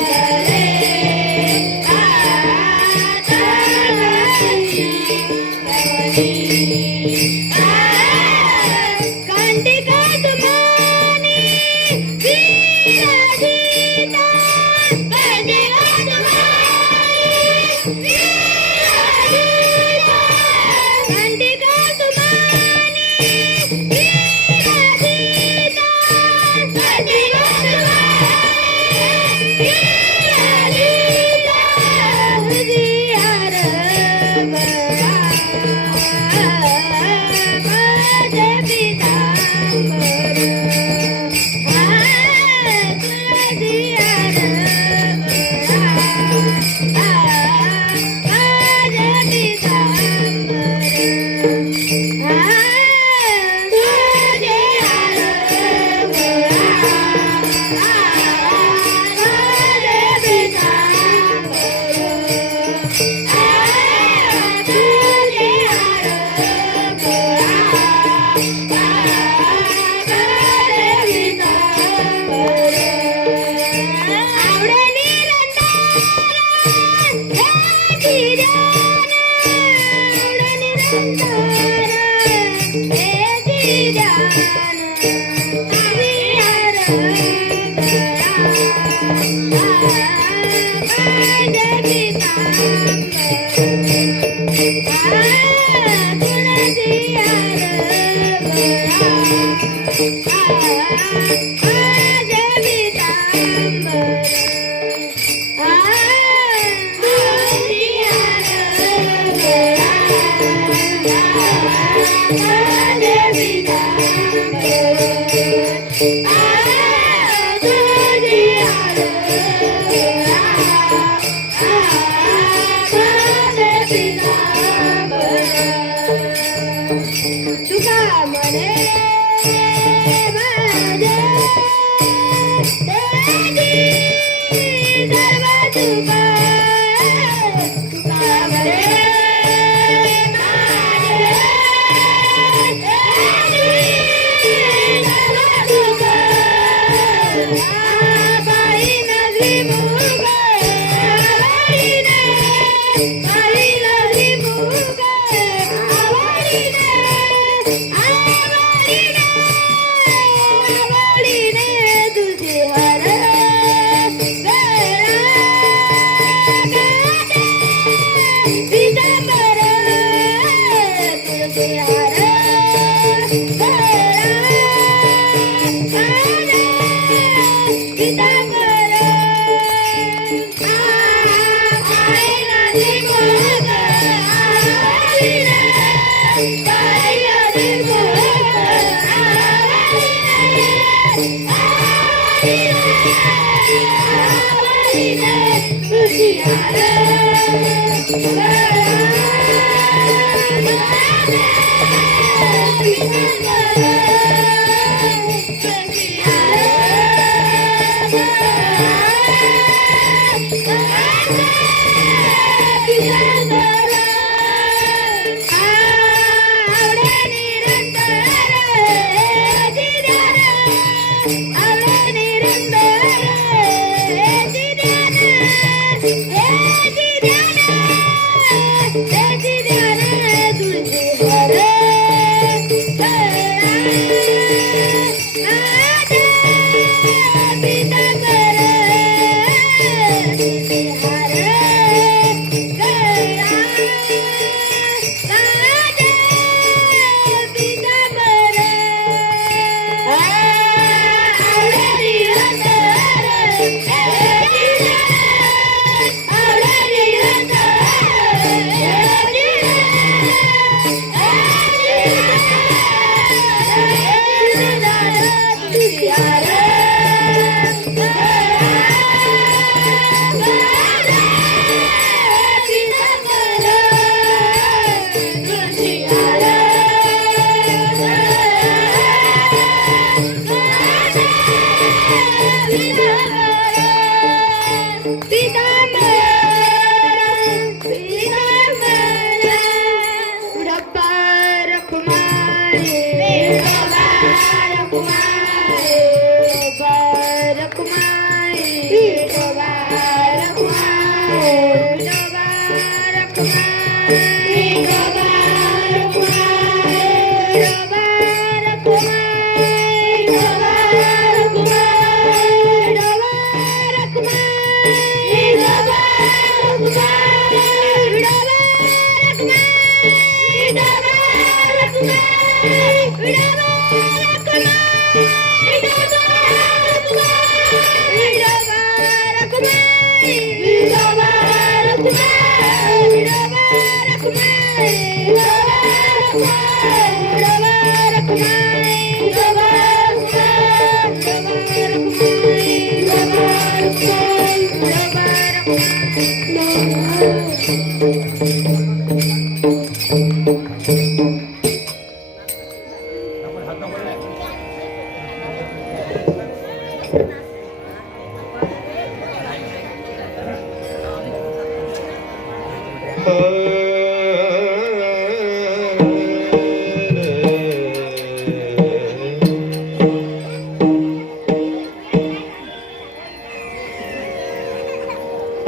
Hare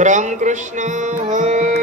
Ramakrishna Hari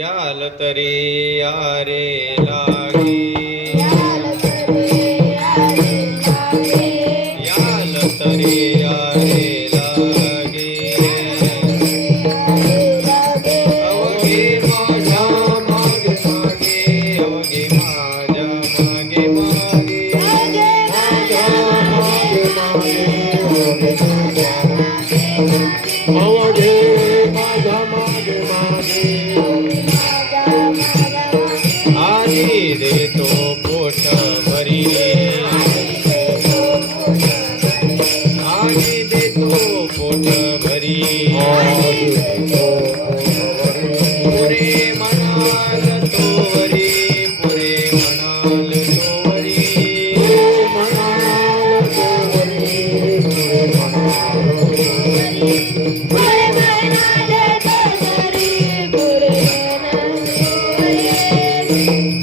याल तरी यारे लागे याल तरी यारे लागे अवघे माझ्या मागे मागे अवघे माझ्या मागे मागे माझ्या मागे मागे अवघे माझ्या मागे मागे आधी देतो पोट भरी आधी देतो पोट भरी पुरे म्हणाल तोवरी पुरे म्हणाल तोवरी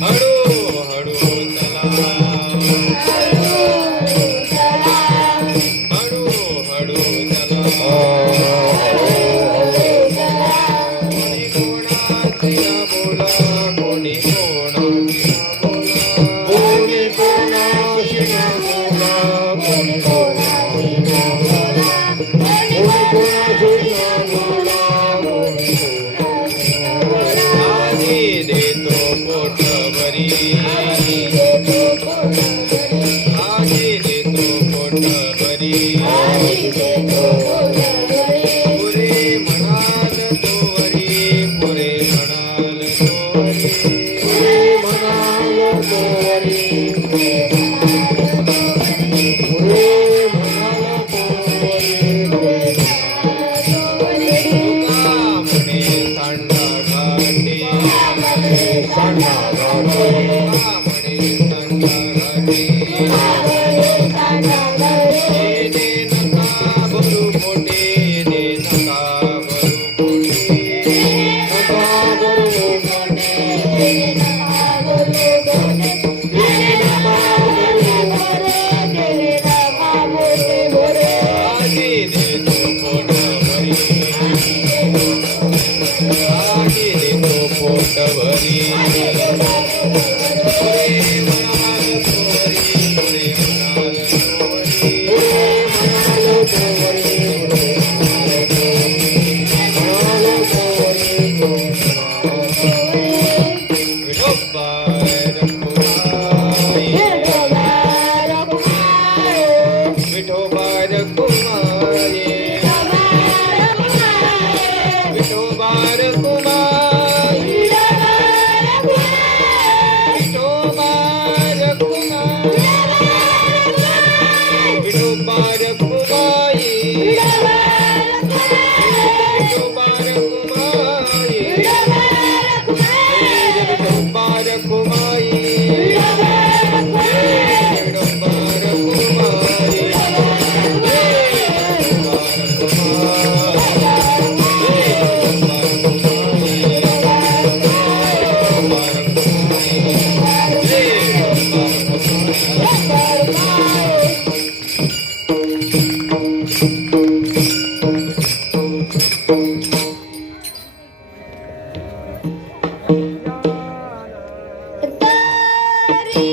हळू हळू चला हळू हळू चला कोणी कोणाची न बोला कोणी कोणाची न बोला कोणी कोणाची न बोला कोणी कोणाची न बोला आधी देतो पोट भरी आधी देतो पोट भरी पुरे म्हणाल तोवरी पुरे म्हणाल तोवरी म्हणाल तोवरी म्हणे सांडा घाटे म्हणे सांडा घाटे दे नका भरू पोटे दे नका भरू पोटे नका भरू पोटे आधी देतो पोट भरी आधी देतो पोट भरी पुरे म्हणाल तोवरी पुरे म्हणाल तोवरी विठोबा रखुमाई विठोबा रखुमाई विठोबा रखुमाई विठोबा रखुमाई विठोबा रखुमाई विठोबा रखुमाई विठोबा रखुमाई विठोबा तारी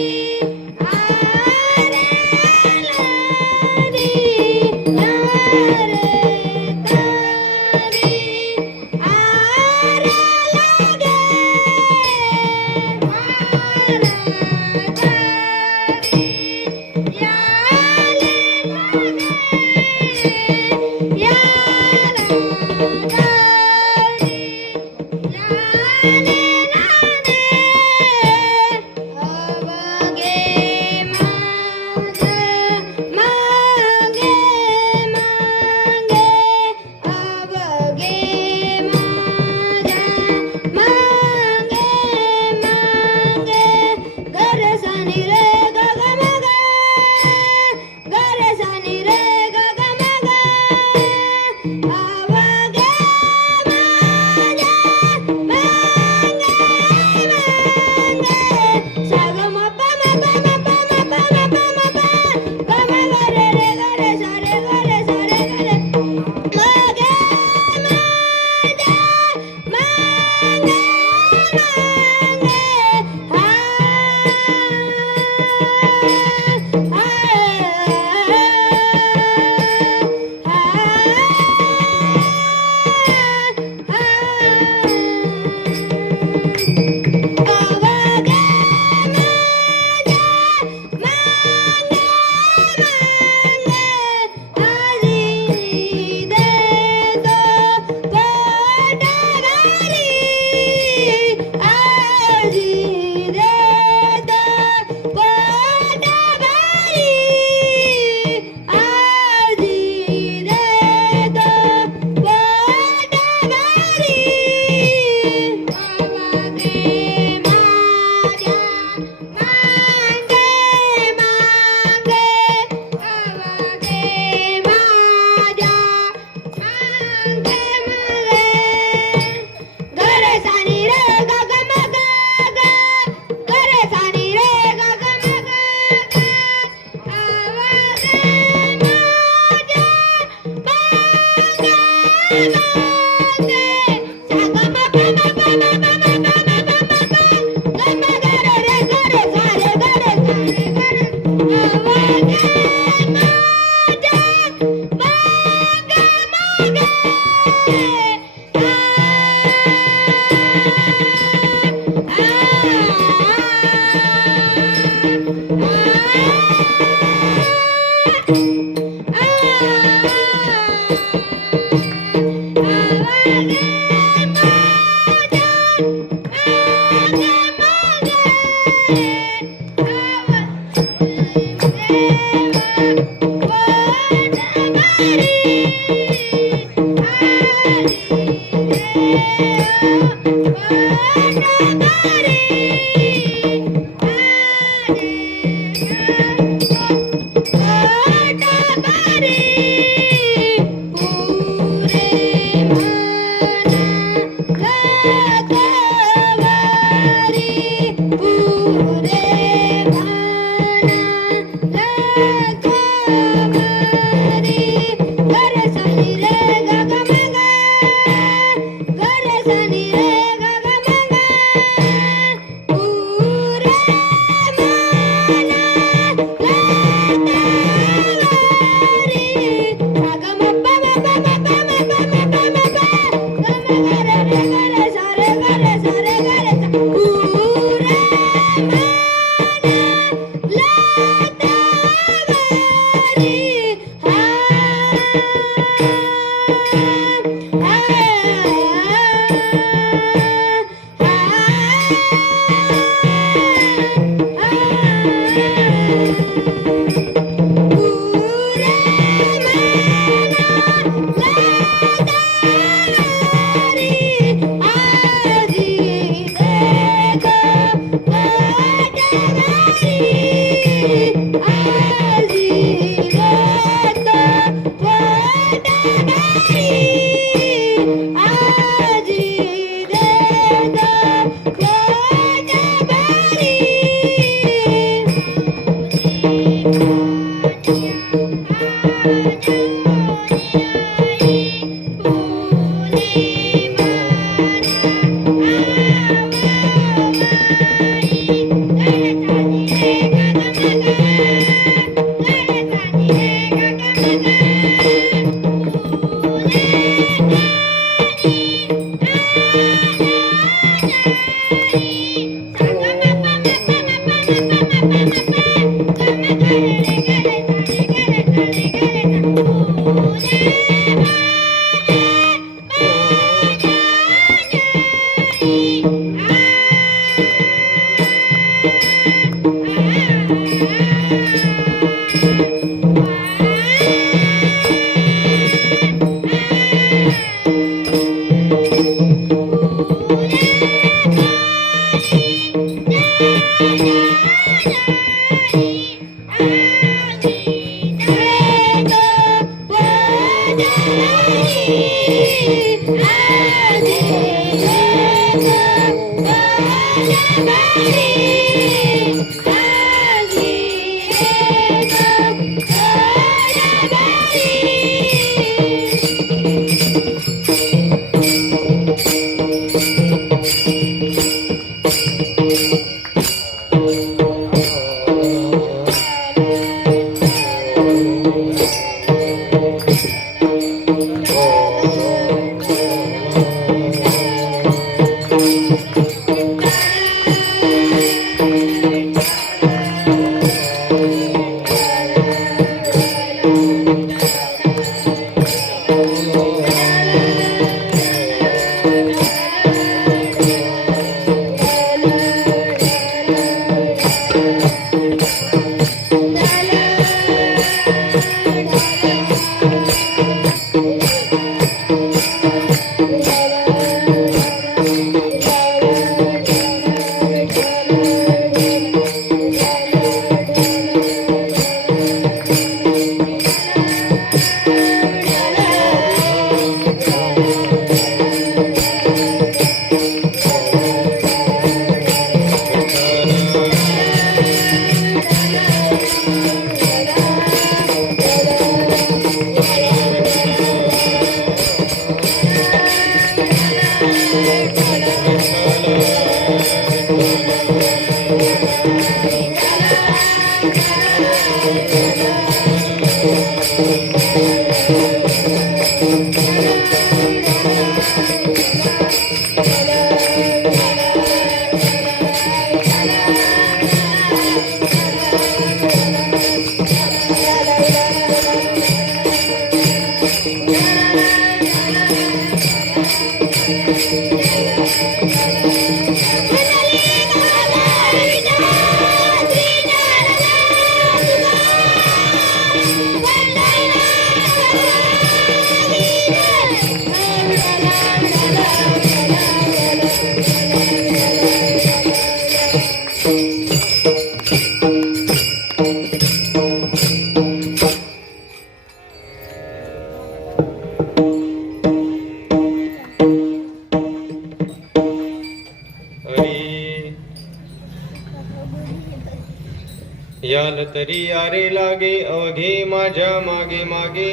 याल तरी यारे लागे अवघे माझ्या मागे मागे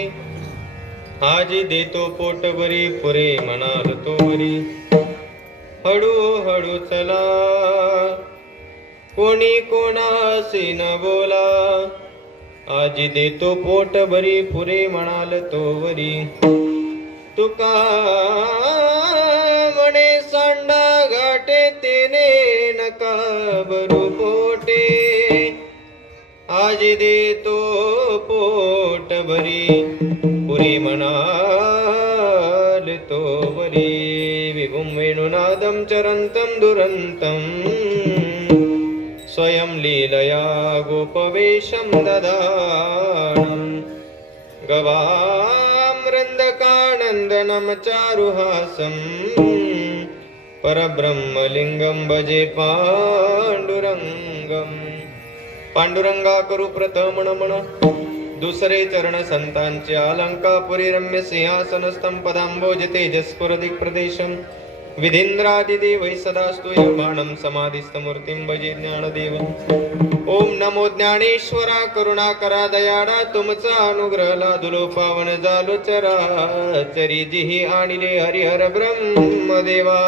आजी देतो पोट बरी पुरे म्हणाल तो बरी हळू हळू चला कोणी कोणाशी न बोला आजी देतो पोट बरी पुरे म्हणाल तो वरी तुका म्हणे सांडा घाटे तेने नका बरू पोटे आजी देतो पोट भरी पुरी म्हणाल तो वरी विभुं वेणुनादं चरन्तं दुरन्तं स्वयं लीलया गोपवेशं ददानं गवामृन्दकानन्दनं चारुहासं परब्रह्मलिंगं भजे पांडुरंगम पांडुरंगा करू प्रथम नमन दुसरे चरण संतांचे अलंकापुरी रम्य सिंहासन स्तंपदांबोज तेजस्फुर दिक्प्रदेशम विधींद्रादिदेवै सदा स्तूयमानं समाधिस्थमूर्तिं भजे ज्ञानदेवं ओम नमो ज्ञानेश्वरा करुणाकरा दयाळा तुमचा अनुग्रह लादुलो पावन झालो चराचरी जिही आणिले हरिहर ब्रह्मदेवा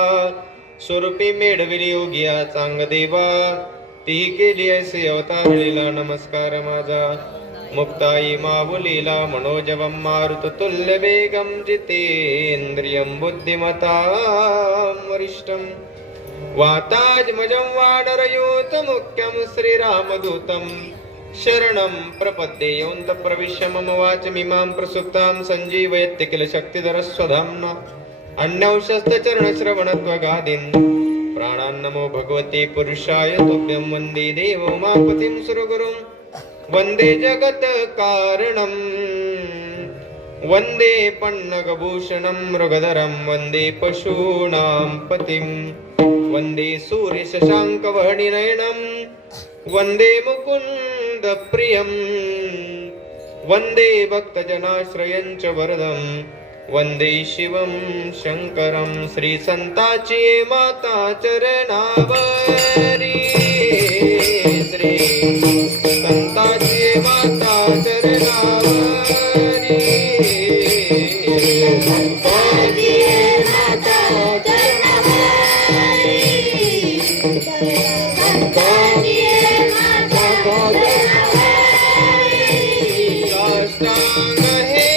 स्वरूपी मेढविली योगिया चांगदेवा ती केली ऐसे अवतार लीला नमस्कार माझा मुक्ताई मावुलीला मनोजवं मारुत तुल्य वेगं जितेन्द्रियं बुद्धिमतां वरिष्ठं वाताजमजं वानरयूत मुख्यं श्रीरामदूतं शरणं प्रपद्ये योऽन्त प्रविश्य मम वाचमिमां प्रसुप्तां सञ्जीवयत्य किल शक्तिधरस्वधाम्ना अन्यौषधचरणश्रवणत्वगादीन् प्राणान्नमो भगवते पुरुषाय तुभ्यं वन्दे देवो मापतिं सुरगुरुं वन्दे जगत्कारणं वन्दे पन्नगभूषणं मृगधरं वन्दे पशूनां पतिं वन्दे सूर्यशशाङ्कवह्निनयनं वन्दे मुकुन्दप्रियं वन्दे भक्तजनाश्रयं च वरदं वंदे शिवं शंकरं श्री संताची माता चरणावरी श्री संताची माता चरणावरी संताची माता चरणावरी संताची माता चरणावरी साष्टांग हे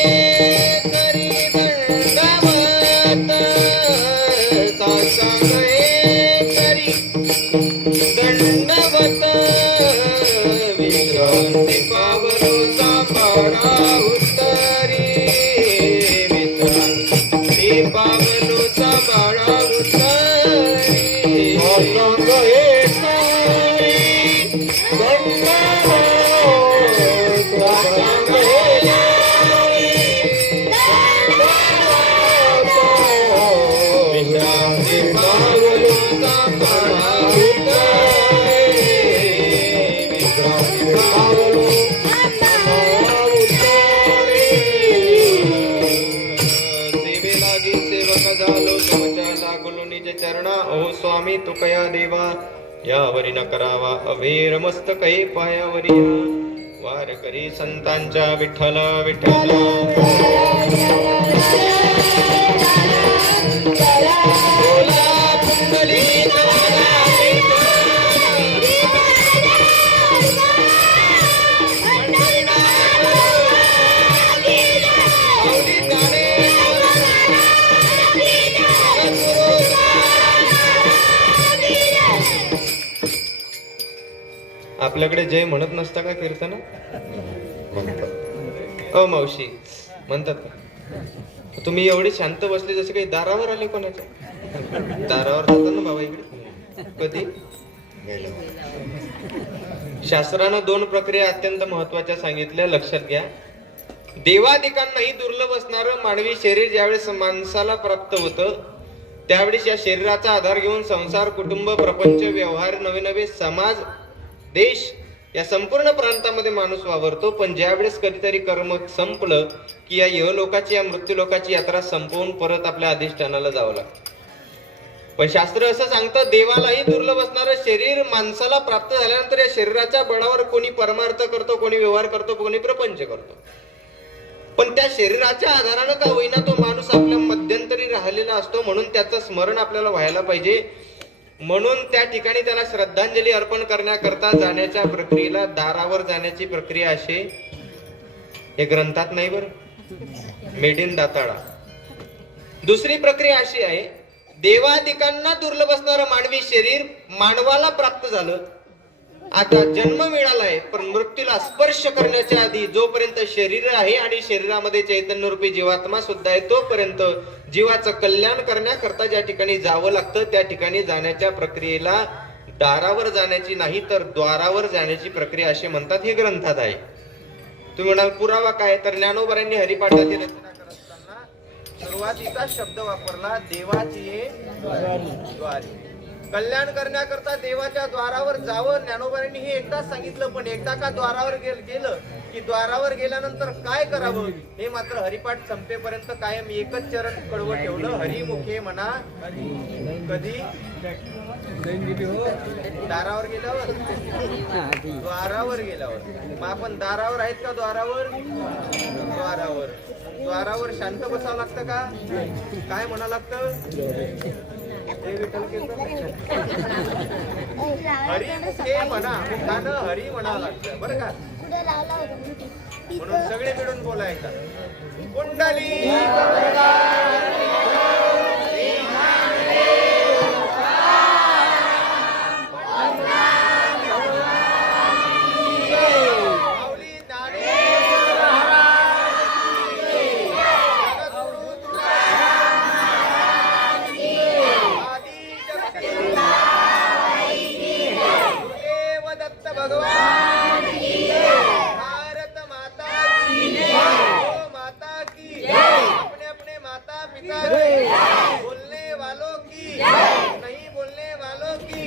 दंडवत विश्रांती पावलो सांभाळा उत्तरी विश्रांती पावलो सांभाळा उत्तरी असंग येणारी दंडवत असंग येणारी विश्रांती पावलो सांभाळा चरणा ओ स्वामी तुकया देवा यावरी न करावा अवेर मस्तकै पायावरी वार करी संतांच्या विठ्ठल विठ्ठल बोला पुंडलिक आपल्याकडे जय म्हणत नसता का कीर्तन? म्हणतात. मावशी म्हणतात का? तुम्ही एवढे शांत बसले जसे काही दारावर आले कोणाच्या? दारावर जातात ना बाबा इकडे कधी? शास्त्रानं 2 प्रक्रिया अत्यंत महत्वाच्या सांगितल्या, लक्षात घ्या. देवादिकांनाही दुर्लभ असणारं मानवी शरीर ज्यावेळेस माणसाला प्राप्त होतं त्यावेळेस या शरीराचा आधार घेऊन संसार, कुटुंब, प्रपंच, व्यवहार, नवे नवे समाज, देश या संपूर्ण प्रांतामध्ये माणूस वावरतो. पण ज्यावेळेस कधीतरी कर्म संपलं की या इहलोकाची या मृत्यूलोकाची यात्रा संपवून परत आपल्या अधिष्ठानाला जावं लागतं. पण शास्त्र असं सांगतं देवालाही दुर्लभ असणारं शरीर माणसाला प्राप्त झाल्यानंतर या शरीराच्या बळावर कोणी परमार्थ करतो, कोणी व्यवहार करतो, कोणी प्रपंच करतो. पण त्या शरीराच्या आधारानं का होईना तो माणूस आपल्या मध्यंतरी राहिलेला असतो, म्हणून त्याचं स्मरण आपल्याला व्हायला पाहिजे. म्हणून त्या ठिकाणी त्याला श्रद्धांजली अर्पण करण्याकरता जाण्याच्या प्रक्रियेला दारावर जाण्याची प्रक्रिया अशी हे ग्रंथात नाही बरं, मेड इन दाताळा. दुसरी प्रक्रिया अशी आहे, देवादिकांना दुर्लभ असणारं मानवी शरीर मानवाला प्राप्त झालं, आता जन्म मिळालाय, पण मृत्यूला स्पर्श करण्याच्या आधी जोपर्यंत शरीर आहे आणि शरीरामध्ये चैतन्य रूपी जीवात्मा सुद्धा आहे तोपर्यंत जीवाचं कल्याण करण्याकरता ज्या ठिकाणी जावं लागतं त्या ठिकाणी जाण्याच्या प्रक्रियेला दारावर जाण्याची नाही तर द्वारावर जाण्याची प्रक्रिया असे म्हणतात. हे ग्रंथात आहे. तुम्ही म्हणाल पुरावा काय? तर ज्ञानोबांनी हरिपाठाची रचना करत असताना सुरुवातीचा शब्द वापरला, देवाची द्वारी. कल्याण करण्याकरता देवाच्या द्वारावर जावं ज्ञानोबांनी हे एकदाच सांगितलं, पण एकदा का द्वारावर गेलं की द्वारावर गेल्यानंतर काय करावं हे मात्र हरिपाठ संपेपर्यंत कायम एकच चरण कडवं ठेवलं, हरिमुखे म्हणा. कधी? दारावर गेल्यावर, द्वारावर गेल्यावर. मग आपण दारावर आहेत का द्वारावर? द्वारावर. द्वारावर शांत बसावं लागतं का? काय म्हणा लागतं? हरिमुखे म्हणा, मुखानं हरी म्हणावं लागतं बरं का. म्हणून सगळे मिळून बोलायचं, कुंडली बोलने वालों की, नहीं बोलने वालों की.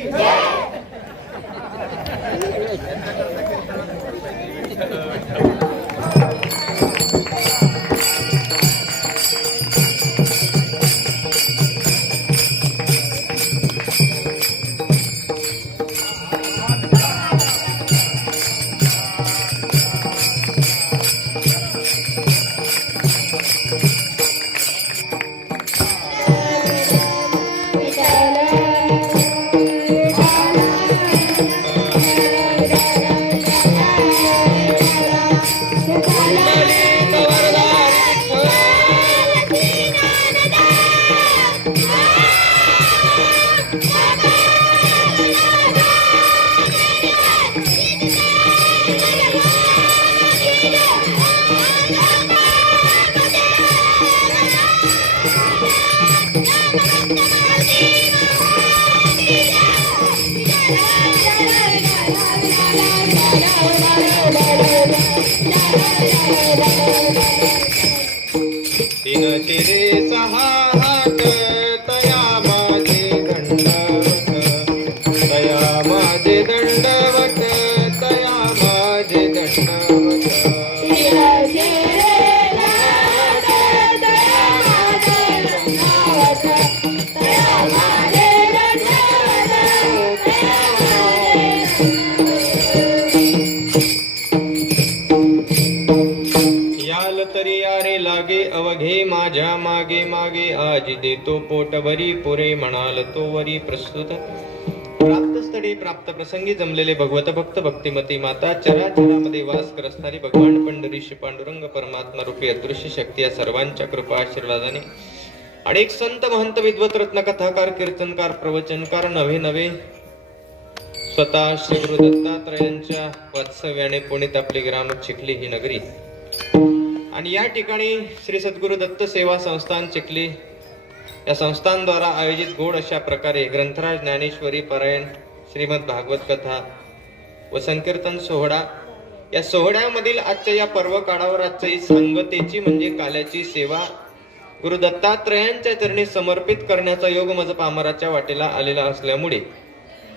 तीन शिरे सहा हात तया माझे दंडवत, तया माझे दंडवत, तया माझे दंडवत. अवघे माझ्या मागे मागे आज देतो पोटभरी पुरे म्हणाल तो वरी प्रस्तुत. प्राप्त स्थळी प्राप्त प्रसंगी जमलेले भगवत भक्त भक्तिमती माता चराचरामध्ये वास करणारी भगवान पंढरीश पांडुरंग परमात्मा रूपी अदृश्य शक्ती या सर्वांच्या कृपा आशीर्वादाने अनेक संत महंत विद्वत रत्न कथाकार कीर्तनकार प्रवचनकार नवे नवे स्वतः श्री गुरु दत्तात्रयांच्या वात्सव्याने पुण्यात आपली ग्राम चिखली ही नगरी, आणि या ठिकाणी श्री सद्गुरु दत्त सेवा संस्थान चिखली या संस्थांद्वारा आयोजित गोड अशा प्रकारे ग्रंथराज ज्ञानेश्वरी पारायण, श्रीमद भागवत कथा व संकीर्तन सोहळा, या सोहळ्यामधील आजच्या या पर्व काळावर आजची सांगतेची म्हणजे काल्याची सेवा गुरु दत्तात्रयांच्या चरणी समर्पित करण्याचा योग माझा पामराच्या वाटेला आलेला असल्यामुळे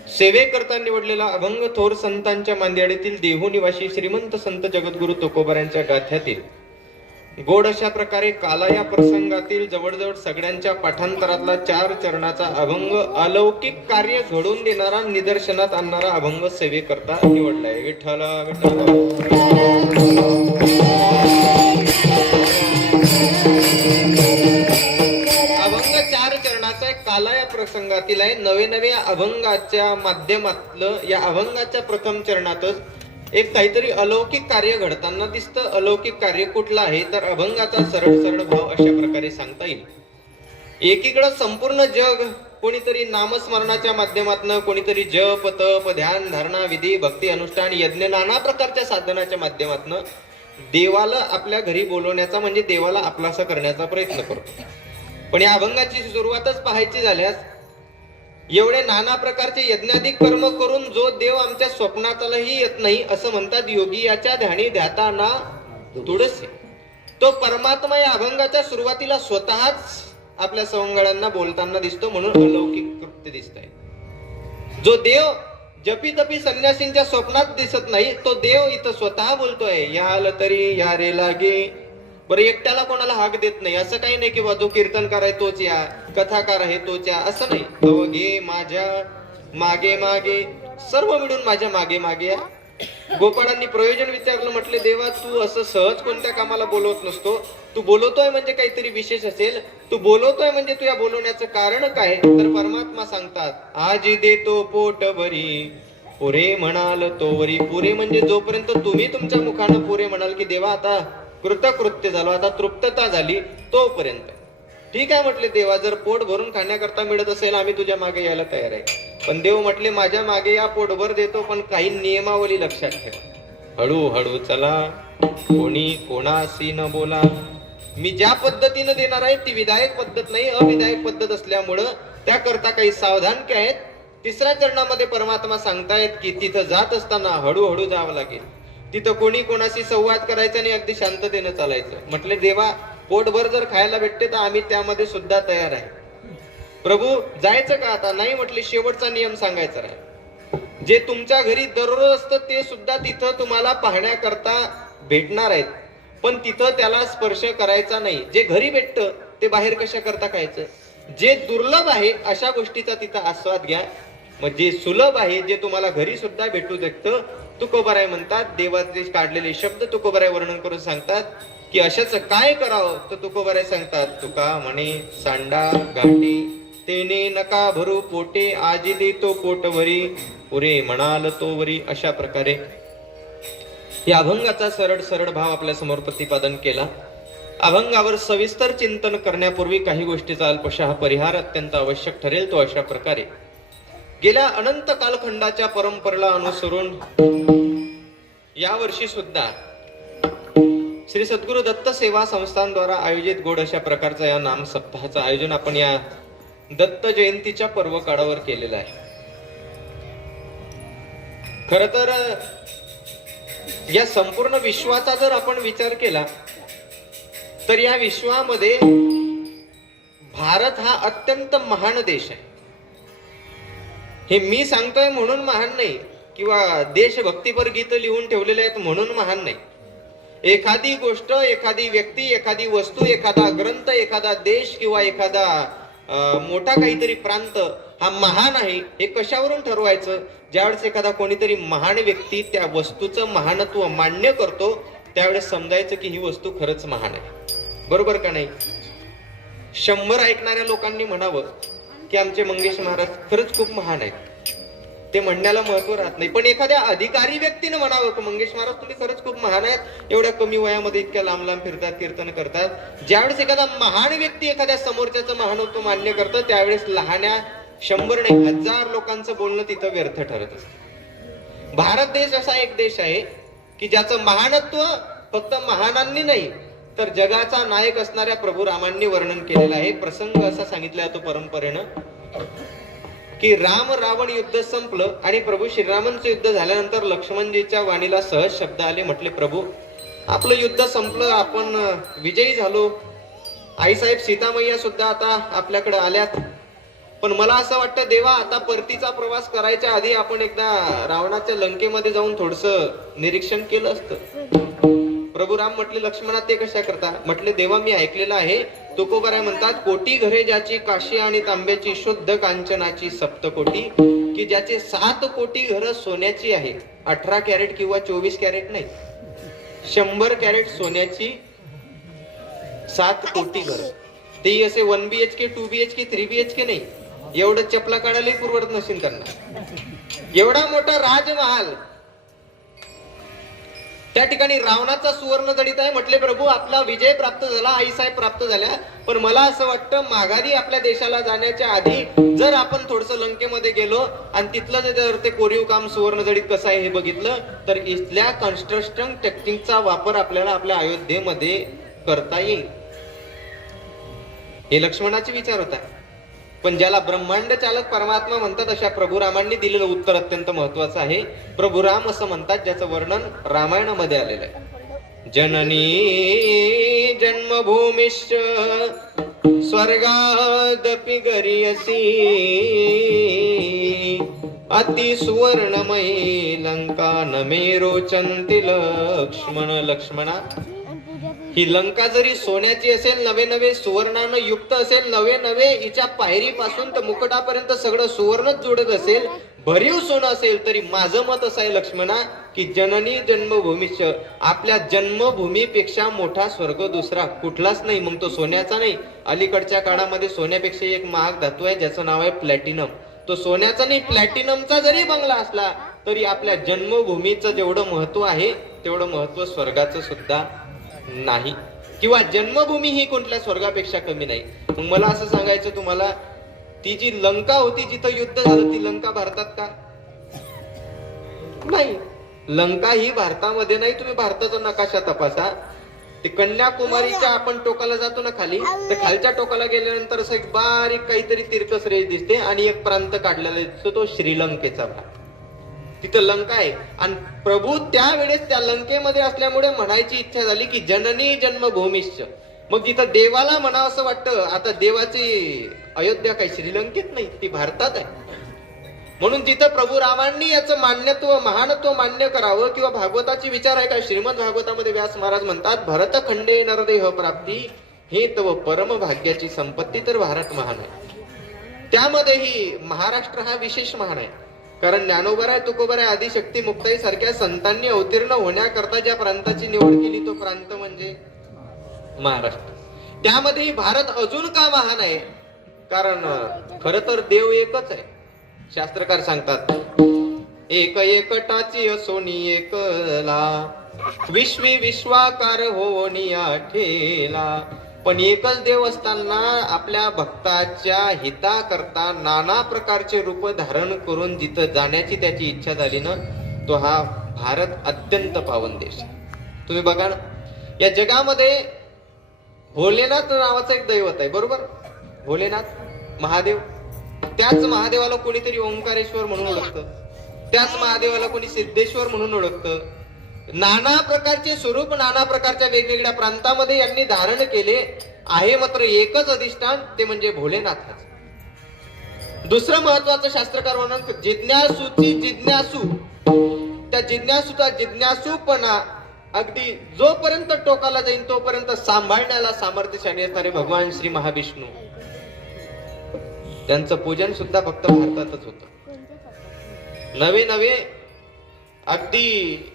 सेवेकरता निवडलेला अभंग थोर संतांच्या मांदियाडीतील देहू निवासी श्रीमंत संत जगद्गुरु तुकोबारांच्या गाथ्यातील गोड अशा प्रकारे काला या प्रसंगातील जवळजवळ सगळ्यांच्या पाठांतरातला 4 चरणाचा अभंग अलौकिक कार्य घडून देणारा, निदर्शनात आणणारा अभंग सेवेकरता निवडलाय. विठ्ठल विठ्ठल. अभंग 4 चरणाचा आहे, काला या प्रसंगातील आहे. नवे अभंगाच्या माध्यमातलं या अभंगाच्या प्रथम चरणातच एक काहीतरी अलौकिक कार्य घडताना दिसतं. अलौकिक कार्य कुठलं आहे तर अभंगाचा सरळ भाव अशा प्रकारे सांगता येईल. एकीकडे संपूर्ण जग कोणीतरी नामस्मरणाच्या माध्यमातून, कोणीतरी जप तप ध्यान धारणा विधी भक्ती अनुष्ठान यज्ञ नाना प्रकारच्या साधनाच्या माध्यमातून देवाला आपल्या घरी बोलवण्याचा म्हणजे देवाला आपलासा करण्याचा प्रयत्न करतो. पण या अभंगाची सुरुवातच पाहायची झाल्यास एवढे नाना प्रकारचे यज्ञाधिक कर्म करून जो देव आमच्या स्वप्नातही येत नाही असं म्हणतात योगी याच्या ध्यानी ध्याताना तुळसी. तो परमात्मा या अभंगाच्या सुरुवातीला स्वतःच आपल्या सवंगड्यांना बोलताना दिसतो, म्हणून अलौकिक कृत्य दिसत आहे. जो देव जपी तपी संन्यासींच्या स्वप्नात दिसत नाही तो देव इथं स्वतः बोलतोय. याल तरी या रे लागे. बरं, एकट्याला कोणाला हाक देत नाही. असं काही नाही की जो कीर्तनकार आहे तोच या, कथाकार आहे तोच या, असं नाही. अवघे माझ्या मागे मागे, सर्व मिळून माझ्या मागे मागे या. गोपाळांनी प्रयोजन विचारलं, म्हटले देवा तू असं सहज कोणत्या कामाला बोलवत नसतो. तू बोलवतोय म्हणजे काहीतरी विशेष असेल. तू बोलवतोय म्हणजे तू या बोलवण्याचं कारण काय. तर परमात्मा सांगतात, आजी देतो पोट भरी पुरे म्हणाल तोवरी. पुरे म्हणजे जोपर्यंत तुम्ही तुमच्या मुखानं पुरे म्हणाल की देवा आता कृतकृत्य झालो, आता तृप्तता झाली, तोपर्यंत ठीक आहे. म्हटले देवा जर पोट भरून खाण्याकरता मिळत असेल आम्ही तुझ्या मागे यायला तयार आहे. पण देव म्हटले माझ्या मागे या, पोटभर देतो, पण काही नियमावली लक्षात ठेवा. हळूहळू चला, कोणी कोणाशी न बोला. मी ज्या पद्धतीनं देणार आहे ती विधायक पद्धत नाही, अविधायक पद्धत असल्यामुळं त्याकरता काही सावधानके आहेत. 3ऱ्या चरणामध्ये परमात्मा सांगतायत की तिथं जात असताना हळूहळू जावं लागेल. तिथं कोणी कोणाशी संवाद करायचा आणि अगदी शांततेनं चालायचं. म्हटले देवा पोटभर जर खायला भेटते तर आम्ही त्यामध्ये सुद्धा तयार आहे. प्रभू जायचं का आता. नाही म्हटले शेवटचा नियम सांगायचा आहे. जे तुमच्या घरी दररोज असतं ते सुद्धा तिथं तुम्हाला पाहण्याकरता भेटणार आहेत, पण तिथं त्याला स्पर्श करायचा नाही. जे घरी भेटतं ते बाहेर कशा करता खायचं. जे दुर्लभ आहे अशा गोष्टीचा तिथं आस्वाद घ्या. मग जे सुलभ आहे जे तुम्हाला घरी सुद्धा भेटू शकतं, तुकोबाराय म्हणतात, देवाचे काढलेले शब्द तुकोबाराय वर्णन करून सांगतात की अशाच काय करावं. तर तुकोबाराय सांगतात, तुका म्हणे सांडा गाठी तेने नका भरू पोटे, आजी देतो पोटभरी पुरे म्हणाल तोवरी. अशा प्रकारे या अभंगाचा सरळ भाव आपल्या समोर प्रतिपादन केला. अभंगावर सविस्तर चिंतन करण्यापूर्वी काही गोष्टीचा अल्पशः परिहार अत्यंत आवश्यक ठरेल. तो अशा प्रकारे गेल्या अनंत कालखंडाच्या परंपरेला अनुसरून यावर्षी सुद्धा श्री सद्गुरु दत्त सेवा संस्थांद्वारा आयोजित गोड अशा प्रकारचा या नाम सप्ताहाचं आयोजन आपण या दत्त जयंतीच्या पर्व काळावर केलेलं आहे. खर तर या संपूर्ण विश्वाचा जर आपण विचार केला तर या विश्वामध्ये भारत हा अत्यंत महान देश आहे. हे मी सांगतोय म्हणून महान नाही, किंवा देशभक्तीपर गीत लिहून ठेवलेले आहेत म्हणून महान नाही. एखादी गोष्ट, एखादी व्यक्ती, एखादी वस्तू, एखादा ग्रंथ, एखादा देश किंवा एखादा मोठा काहीतरी प्रांत हा महान आहे हे कशावरून ठरवायचं. ज्यावेळेस एखादा कोणीतरी महान व्यक्ती त्या वस्तूचं महानत्व मान्य करतो त्यावेळेस समजायचं की ही वस्तू खरंच महान आहे. बरोबर का नाही. 100 ऐकणाऱ्या लोकांनी म्हणावं की आमचे मंगेश महाराज खरंच खूप महान आहेत, ते म्हणण्याला महत्व राहत नाही. पण एखाद्या अधिकारी व्यक्तीने म्हणावं की मंगेश महाराज तुम्ही खरंच खूप महान आहेत, एवढ्या कमी वयामध्ये इतक्या लांब लांब फिरतात, कीर्तन करतात. ज्यावेळेस एखादा महान व्यक्ती एखाद्या समोरच्याचं महानत्व मान्य करतं त्यावेळेस लहान्या 100 नाही 1000 लोकांचं बोलणं तिथं व्यर्थ ठरत असतं. भारत देश असा एक देश आहे की ज्याचं महानत्व फक्त महानांनी नाही तर जगाचा नायक असणाऱ्या प्रभू रामांनी वर्णन केलेलं आहे. प्रसंग असा सांगितला जातो परंपरेनं की राम रावण युद्ध संपलं आणि प्रभू श्रीरामांचं युद्ध झाल्यानंतर लक्ष्मणजीच्या वाणीला सहज शब्द आले. म्हटले, प्रभू आपलं युद्ध संपलं, आपण विजयी झालो, आईसाहेब सीतामय्या सुद्धा आता आपल्याकडे आल्यात, पण मला असं वाटतं देवा आता परतीचा प्रवास करायच्या आधी आपण एकदा रावणाच्या लंकेमध्ये जाऊन थोडस निरीक्षण केलं असतं. प्रभू राम म्हटले, लक्ष्मणा ते कशा करता? म्हटले, देवा मी ऐकलेलं आहे तुकोबाराय म्हणतात, कोटी घरे ज्याची काशी आणि तांब्याची शुद्ध कांचनाची सप्तकोटी, की ज्याचे 7 कोटी घरं सोन्याची आहे, 18 कॅरेट किंवा 24 कॅरेट नाही, 100 कॅरेट सोन्याची 7 कोटी घरं. ते असे 1 BHK 2 BHK 3 BHK नाही, एवढं चपला काढायला पुरवत नसेल त्यांना. एवढा मोठा राजमहाल त्या ठिकाणी रावणाचा सुवर्ण जडित आहे. म्हटले, प्रभू आपला विजय प्राप्त झाला, आईसाहेब प्राप्त झाल्या, पण मला असं वाटतं माघारी आपल्या देशाला जाण्याच्या आधी जर आपण थोडस लंकेमध्ये गेलो आणि तिथलं जर ते कोरीव काम सुवर्ण जडित कसं आहे हे बघितलं तर इथल्या कन्स्ट्रक्शन टेक्निकचा वापर आपल्याला आपल्या अयोध्येमध्ये करता येईल. हे लक्ष्मणाचे विचार होता. पण ज्याला ब्रह्मांड चालक परमात्मा म्हणतात अशा प्रभू रामांनी दिलेलं उत्तर अत्यंत महत्वाचं आहे. प्रभू राम असं म्हणतात ज्याचं वर्णन रामायणामध्ये आलेलं आहे. जननी जन्मभूमिश्च स्वर्गादपि गरीयसी अति सुवर्णमयी लंका न मे रोचंती लक्ष्मण. लक्ष्मणा ही लंका जरी सोन्याची असेल, नवे नवे सुवर्णानं युक्त असेल, नवे नवे हिच्या पायरीपासून तर मुकुटापर्यंत सगळं सुवर्णच जोडत असेल, भरीव सोनं असेल, तरी माझं मत असं आहे लक्ष्मणा की जननी जन्मभूमीच, आपल्या जन्मभूमीपेक्षा मोठा स्वर्ग दुसरा कुठलाच नाही. मग तो सोन्याचा नाही, अलीकडच्या काळामध्ये सोन्यापेक्षा एक महाग धातू आहे ज्याचं नाव आहे प्लॅटिनम. तो सोन्याचा नाही, प्लॅटिनमचा जरी बंगला असला तरी आपल्या जन्मभूमीचं जेवढं महत्व आहे तेवढं महत्व स्वर्गाचं सुद्धा नाही, किंवा जन्मभूमी ही कोणत्या स्वर्गापेक्षा कमी नाही. मग मला असं सांगायचं तुम्हाला, ती जी लंका होती जिथं युद्ध झालं ती लंका भारतात का नाही? लंका ही भारतामध्ये नाही. तुम्ही भारताचा नकाशा तपासा, ते कन्याकुमारीच्या आपण टोकाला जातो ना खाली, तर खालच्या टोकाला गेल्यानंतर असं एक बारीक काहीतरी तिरकस रेष दिसते आणि एक प्रांत काढलेला दिसतो, तो श्रीलंकेचा भाग. तिथं लंका आहे आणि प्रभू त्यावेळेस त्या लंकेमध्ये असल्यामुळे म्हणायची इच्छा झाली की जननी जन्मभूमीश्च. मग तिथं देवाला म्हणावं असं वाटतं, आता देवाची अयोध्या काही श्रीलंकेत नाही, ती भारतात आहे. म्हणून जिथं प्रभू रामांनी याचं मान्यत्व महानत्व मान्य करावं, किंवा भागवताची विचार आहे का, श्रीमद भागवतामध्ये व्यास महाराज म्हणतात, भरत खंडे नरदेह प्राप्ती हे तव परम भाग्याची संपत्ती, तर भारत महान आहे. त्यामध्येही महाराष्ट्र हा विशेष महान आहे. कारण ज्ञानोबराय तुकोबराय आदिशक्ती मुक्ताई सारख्या संतांनी अवतीर्ण होण्याकरता ज्या प्रांताची निवड केली तो प्रांत म्हणजे महाराष्ट्र. त्यामध्येही भारत अजून का महान आहे? कारण खर तर देव एकच आहे. शास्त्रकार सांगतात, एक एकटाची असोनी एकला, विश्वी विश्वाकार होनिया ठेला. पण एकच देव असताना आपल्या भक्ताच्या हिताकरता नाना प्रकारचे रूप धारण करून जिथं जाण्याची त्याची इच्छा झाली ना, तो हा भारत अत्यंत पावन देश. तुम्ही बघा ना, या जगामध्ये भोलेनाथ नावाचं एक दैवत आहे, बरोबर? भोलेनाथ महादेव. त्याच महादेवाला कोणीतरी ओंकारेश्वर म्हणून ओळखतं, त्याच महादेवाला कोणी सिद्धेश्वर म्हणून ओळखतं. नाना प्रकारचे स्वरूप नाना प्रकारच्या वेगवेगळ्या प्रांतामध्ये यांनी धारण केले आहे, मात्र एकच अधिष्ठान, ते म्हणजे भोलेनाथ. दुसरं महत्वाचं शास्त्रकार म्हणून जिज्ञासूची जिज्ञासू, त्या जिज्ञासूचा जिज्ञासूपणा अगदी जोपर्यंत टोकाला जाईल तोपर्यंत सांभाळण्याला सामर्थ्यशाली असणारे भगवान श्री महाविष्णू, त्यांचं पूजन सुद्धा फक्त भारतातच होतं. नवे नवे अगदी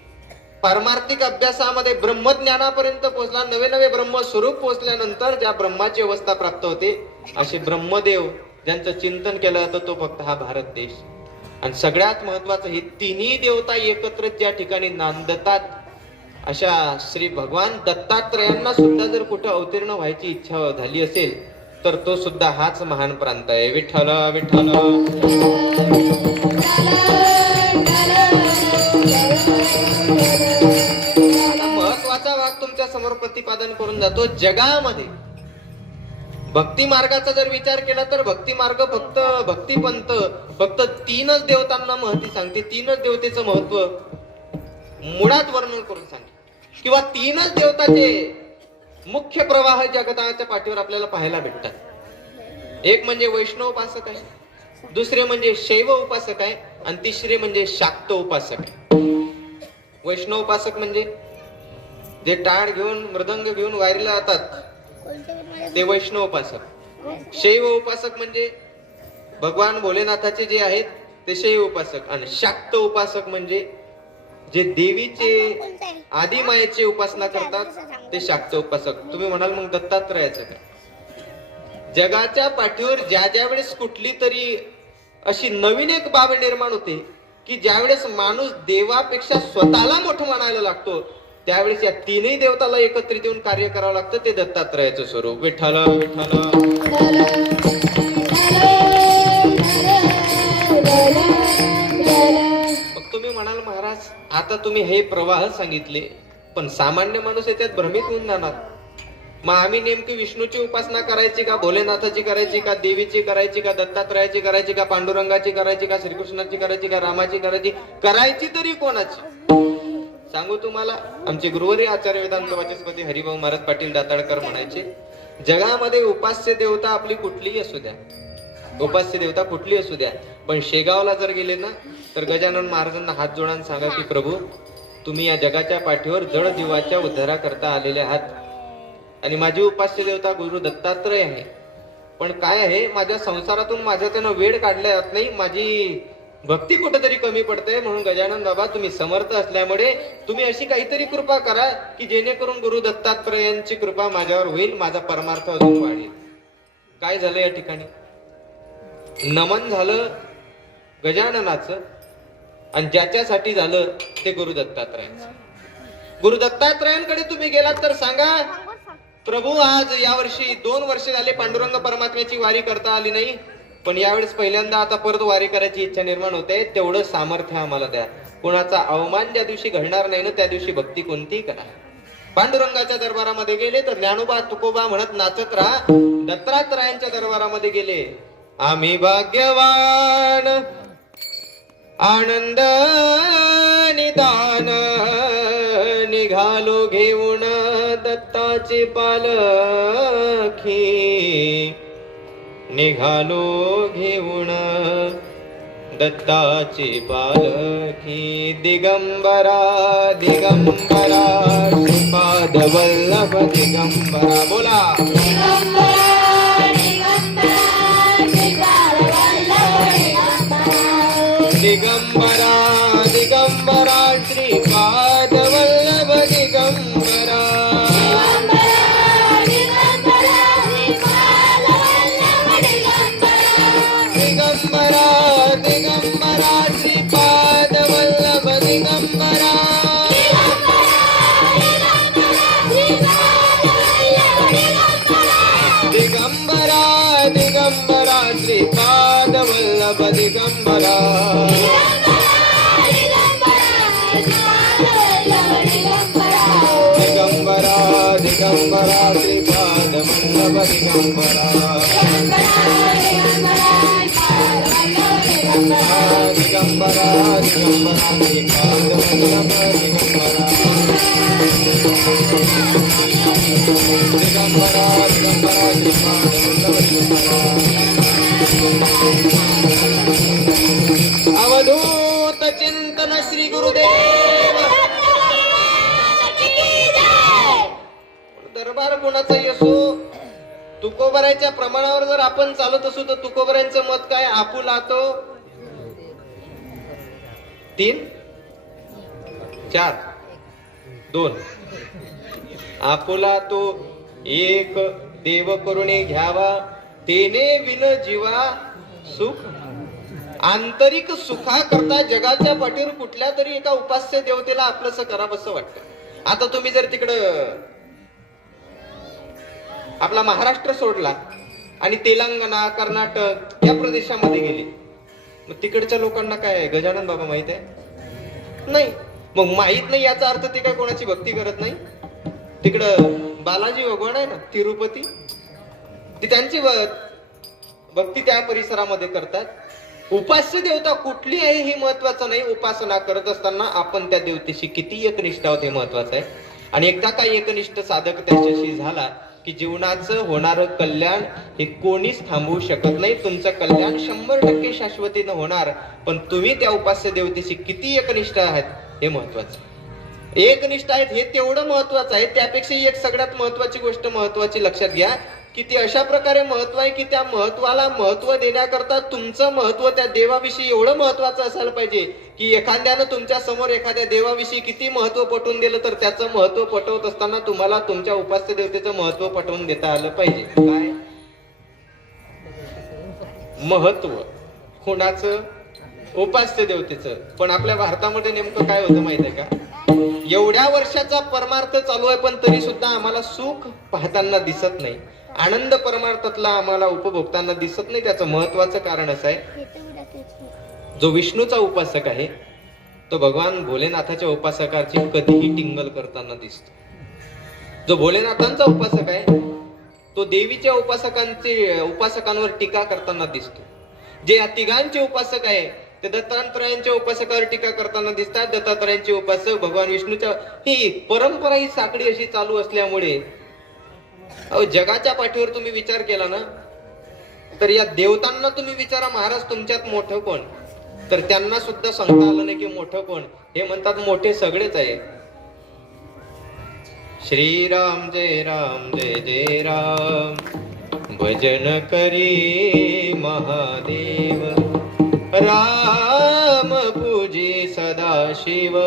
पारमार्थिक अभ्यासामध्ये ब्रह्मज्ञानापर्यंत पोहोचला, नवे नवे ब्रह्मस्वरूप पोहोचल्यानंतर ज्या ब्रह्माची अवस्था प्राप्त होते, असे ब्रह्मदेव ज्यांचं चिंतन केलं जातं तो फक्त हा भारत देश. आणि सगळ्यात महत्वाचं, हे तिन्ही देवता एकत्र ज्या ठिकाणी नांदतात, अशा श्री भगवान दत्तात्रयांना सुद्धा जर कुठं अवतीर्ण व्हायची इच्छा झाली असेल तर तो सुद्धा हाच महान प्रांत आहे. विठ्ठल विठ्ठल. महत्वाचा भाग तुमच्या समोर प्रतिपादन करून जातो. जगामध्ये भक्ती मार्गाचा जर विचार केला तर भक्ती मार्ग फक्त भक्तिपंथ फक्त तीनच देवतांना महती सांगते. तीनच देवतेचं महत्व मुळात वर्णन करून सांगते, किंवा तीनच देवताचे मुख्य प्रवाह जगताच्या पाठीवर आपल्याला पाहायला भेटतात. एक म्हणजे वैष्णव उपासक आहे, दुसरे म्हणजे शैव उपासक आहे, आणि तिसरे म्हणजे शाक्त उपासक आहे. वैष्णव उपासक म्हणजे जे टाळ घेऊन मृदंग घेऊन वारीला जातात ते वैष्णव उपासक. शैव उपासक म्हणजे भगवान भोलेनाथाचे जे आहेत ते शैव उपासक. आणि शाक्त उपासक म्हणजे जे देवीचे आदिमायेची उपासना करतात ते शाक्त उपासक. तुम्ही म्हणाल मग दत्तात्रयाचं काय? जगाच्या पाठीवर ज्या ज्या वेळेस कुठली तरी अशी नवीन एक बाब निर्माण होते की ज्यावेळेस माणूस देवापेक्षा स्वतःला मोठं म्हणायला लागतो, त्यावेळेस या तीनही देवताला एकत्रित येऊन कार्य करावं लागतं. ते दत्तात्रयाचं स्वरूप. विठ्ठल विठ्ठल. मग तुम्ही म्हणाल महाराज आता तुम्ही हे प्रवाह सांगितले, पण सामान्य माणूस याच्यात भ्रमित होऊन जाणार. मग आम्ही नेमकी विष्णूची उपासना करायची का, भोलेनाथाची करायची का, देवीची करायची का, दत्तात्रयाची करायची का, पांडुरंगाची करायची का, श्रीकृष्णाची करायची का, रामाची करायची, करायची तरी कोणाची? सांगू तुम्हाला, आमचे गुरुवारी आचार्य वेदांत वाचस्पती हरिभाऊ महाराज पाटील दाताळकर म्हणायचे, जगामध्ये उपास्य देवता आपली कुठलीही असू द्या, उपास्य देवता कुठली असू द्या, पण शेगावला जर गेले ना तर गजानन महाराजांना हात जोडून सांगा की प्रभू तुम्ही या जगाच्या पाठीवर जड जीवाच्या उद्धारा करता आलेले आहात, आणि माझी उपास्य देवता गुरु दत्तात्रय आहे. पण काय आहे, माझ्या संसारातून माझ्या त्यानं वेळ काढला जात नाही, माझी भक्ती कुठेतरी कमी पडते. म्हणून गजानन बाबा तुम्ही समर्थ असल्यामुळे तुम्ही अशी काहीतरी कृपा करा की जेणेकरून गुरु दत्तात्रयांची कृपा माझ्यावर होईल, माझा परमार्थ अजून वाढेल. काय झालं या ठिकाणी? नमन झालं गजाननाचं, आणि ज्याच्यासाठी झालं ते गुरु दत्तात्रयांचं. गुरु दत्तात्रयांकडे तुम्ही गेलात तर सांगा प्रभू आज यावर्षी 2 वर्ष झाले पांडुरंग परमात्म्याची वारी करता आली नाही, पण यावेळेस पहिल्यांदा आता परत वारी करायची इच्छा निर्माण होते, तेवढं सामर्थ्य आम्हाला द्या. कुणाचा अवमान ज्या दिवशी घडणार नाही ना त्या दिवशी भक्ती कोणतीही करा. पांडुरंगाच्या दरबारामध्ये गेले तर ज्ञानोबा तुकोबा म्हणत नाचत राहा. दत्तात्रयांच्या दरबारामध्ये गेले, आम्ही भाग्यवान आनंद निदान निघालो घेऊन दत्ताची पालखी, निघालो घेऊन दत्ताची पालखी. दिगंबरा दिगंबरा श्रीपाद वल्लभ दिगंबरा. बोला दिगंबरा दिगंबरा श्रीपाद वल्लभ दिगंबरा. दिगंबरा दिगंबरा श्रीपाद वल्लभ दिगंबरा. दिगंबरा दिगंबरा श्रीपाद वल्लभ दिगंबरा. दिगंबरा दिगंबरा श्रीपाद वल्लभ दिगंबरा. दिगंबरा दिगंबरा श्रीपाद वल्लभ दिगंबरा. दिगंबरा दिगंबरा श्रीपाद वल्लभ दिगंबरा. अवधूत चिंतन श्री गुरुदेव. दरबार कोणाचाही असो, तुकोबराच्या प्रमाणावर जर आपण चालत असू तर तुकोबरांचं मत काय? आपुला तो 3 4 2 आपुला तो एक देव करुणे घ्यावा, तेने विन जीवा सुख. आंतरिक सुखा करता जगाच्या पाठीवर कुठल्या तरी एका उपास्य देवतेला आपलंसं करावंसं वाटतं. आता तुम्ही जर तिकडं आपला महाराष्ट्र सोडला आणि तेलंगणा कर्नाटक या प्रदेशामध्ये गेले, मग तिकडच्या लोकांना काय गजानन बाबा माहित आहे? नाही. मग माहित नाही याचा अर्थ ते काय कोणाची भक्ती करत नाही? तिकडं बालाजी भगवान आहे ना तिरुपती, ती त्यांची भक्ती त्या परिसरामध्ये करतात. उपास्य देवता कुठली आहे हे महत्वाचं नाही, उपासना करत असताना आपण त्या देवतेशी किती एकनिष्ठ आहोत हे महत्वाचं आहे. आणि एकदा काही एकनिष्ठ साधक त्याच्याशी झाला की जीवनाचं होणारं कल्याण हे कोणीच थांबवू शकत नाही. तुमचं कल्याण 100% शाश्वतीनं होणार, पण तुम्ही त्या उपास्य देवतेशी किती एकनिष्ठ आहात हे महत्वाचं. एकनिष्ठ आहेत हे तेवढं महत्वाचं आहे. त्यापेक्षा एक सगळ्यात महत्वाची गोष्ट महत्वाची लक्षात घ्या की ती अशा प्रकारे महत्व आहे की त्या महत्वाला महत्व देण्याकरता तुमचं महत्व त्या देवाविषयी एवढं महत्वाचं असायला पाहिजे की एखाद्यानं तुमच्या समोर एखाद्या देवाविषयी किती महत्व पटवून दिलं तर त्याचं महत्व पटवत असताना तुम्हाला तुमच्या उपास्य देवतेचं महत्व पटवून देता आलं पाहिजे. काय महत्व कोणाचं? उपास्य देवतेचं. पण आपल्या भारतामध्ये नेमकं काय होतं माहित आहे का? एवढ्या वर्षाचा परमार्थ चालू आहे पण तरी सुद्धा आम्हाला सुख पाहताना दिसत नाही, आनंद परमार्थातला आम्हाला उपभोगताना दिसत नाही. त्याचं महत्वाचं कारण असं आहे, जो विष्णूचा उपासक आहे तो भगवान भोलेनाथाच्या उपासकाची कधीही टिंगल करताना दिसतो. जो भोलेनाथांचा उपासक आहे तो देवीच्या उपासकांवर टीका करताना दिसतो. जे या तिघांचे उपासक आहे ते दत्तात्रयांच्या उपासकावर टीका करताना दिसतात. दत्तात्रयांचे उपासक भगवान विष्णूच्या, ही परंपरा ही साखळी अशी चालू असल्यामुळे जगाच्या पाठीवर तुम्ही विचार केला ना तर या देवतांना तुम्ही विचारा महाराज तुमच्यात मोठं कोण, तर त्यांना सुद्धा सांगता आलं नाही की मोठं कोण. हे म्हणतात मोठे सगळेच आहे. श्रीराम जय राम जय जय राम, भजन करी महादेव, राम पूजी सदा शिव.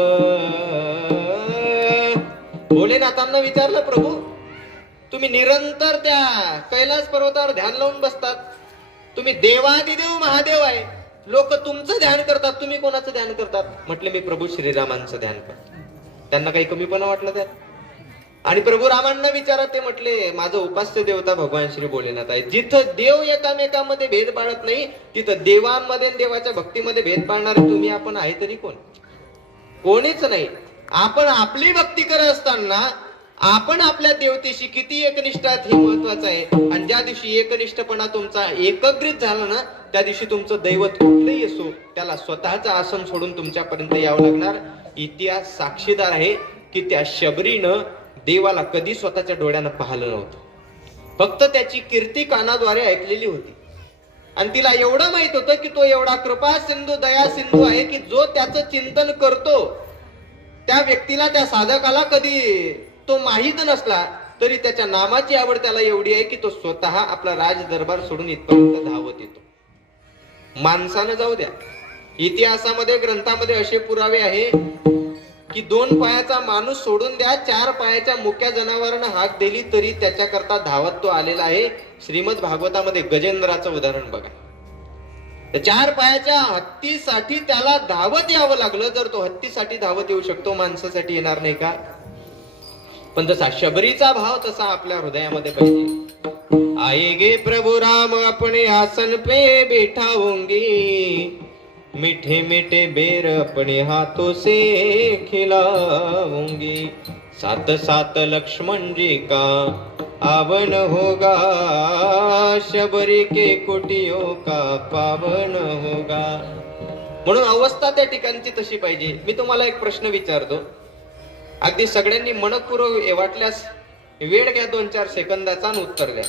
भोलेनाथांना विचारलं प्रभू तुम्ही निरंतर त्या कैलास पर्वतावर ध्यान लावून बसतात, तुम्ही देवादिदेव महादेव आहे, लोक तुमचं ध्यान करतात, तुम्ही कोणाचं ध्यान करतात? म्हटले मी प्रभू श्रीरामांचं ध्यान करतो. त्यांना काही कमीपणा वाटलं त्यात? आणि प्रभू रामांना विचारा, ते म्हटले माझं उपास्य देवता भगवान श्री भोलेनाथ आहे. जिथं देव एकामेकांमध्ये भेद पाळत नाही तिथं देवांमध्ये देवाच्या भक्तीमध्ये भेद पाळणारे तुम्ही आपण आहे तरी कोण? कोणीच नाही. आपण आपली भक्ती करत असताना आपण आपल्या देवतेशी किती एकनिष्ठ आहात हे महत्वाचं आहे. आणि ज्या दिवशी एकनिष्ठपणा तुमचा एकत्रित झाला ना त्या दिवशी तुमचं दैवत कुठलंही असो त्याला स्वतःचं आसन सोडून तुमच्यापर्यंत यावं लागणार. इतिहास साक्षीदार आहे की त्या शबरीनं देवाला कधी स्वतःच्या डोळ्यानं पाहिलं नव्हतं, फक्त त्याची कीर्ती कानाद्वारे ऐकलेली होती. आणि तिला एवढं माहित होतं की तो एवढा कृपा सिंधू दया सिंधू आहे की जो त्याचं चिंतन करतो त्या व्यक्तीला, त्या साधकाला कधी तो माहित नसला तरी त्याच्या नामाची आवड त्याला एवढी आहे की तो स्वतः आपला राज दरबार सोडून इथपर्यंत धावत येतो. माणसानं जाऊ द्या, इतिहासामध्ये ग्रंथामध्ये असे पुरावे आहे की 2 पायाचा माणूस सोडून द्या, 4 पायाच्या मुक्या जनावरांना हाक दिली तरी त्याच्याकरता धावत तो आलेला आहे. श्रीमद भागवतामध्ये गजेंद्राचं उदाहरण बघा. 4 पायाच्या हत्तीसाठी त्याला धावत यावं लागलं. जर तो हत्तीसाठी धावत येऊ शकतो, माणसासाठी येणार नाही का? पण जसा शबरीचा भाव तसा आपल्या हृदयामध्ये पाहिजे. आएगे प्रभु राम अपने आसन पे बैठाऊंगी, मीठे मीठे बेर अपने हाथों से खिलाऊंगी, साथ साथ लक्ष्मण जी का आवन होगा, शबरी के कुटियों का पावन होगा. म्हणून अवस्था त्या ठिकाणची तशी पाहिजे. मी तुम्हाला एक प्रश्न विचारतो, अगदी सगळ्यांनी मनपूर्वक वाटल्यास वेळ घ्या 2-4 सेकंदाचा आणि उत्तर द्या.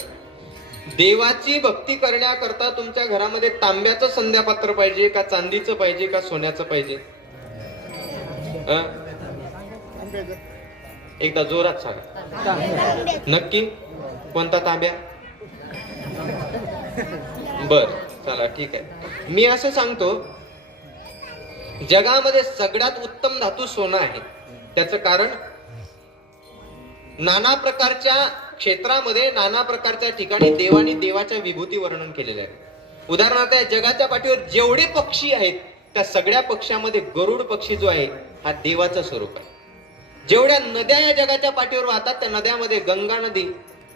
देवाची भक्ती करण्याकरता तुमच्या घरामध्ये तांब्याचं संध्यापात्र पाहिजे का चांदीचं पाहिजे का सोन्याचं पाहिजे? एकदा जोरात सांगा. नक्की? कोणता तांब्या? बर चला ठीक आहे. मी असं सांगतो, जगामध्ये सगळ्यात उत्तम धातू सोना आहे. त्याचं कारण नाना प्रकारच्या क्षेत्रामध्ये नाना प्रकारच्या ठिकाणी देवानी देवाच्या विभूती वर्णन केलेले आहे. उदाहरणार्थ जगाच्या पाठीवर जेवढे पक्षी आहेत त्या सगळ्या पक्ष्यामध्ये गरुड पक्षी जो आहे हा देवाचं स्वरूप आहे. जेवढ्या नद्या या जगाच्या पाठीवर वाहतात त्या नद्यामध्ये गंगा नदी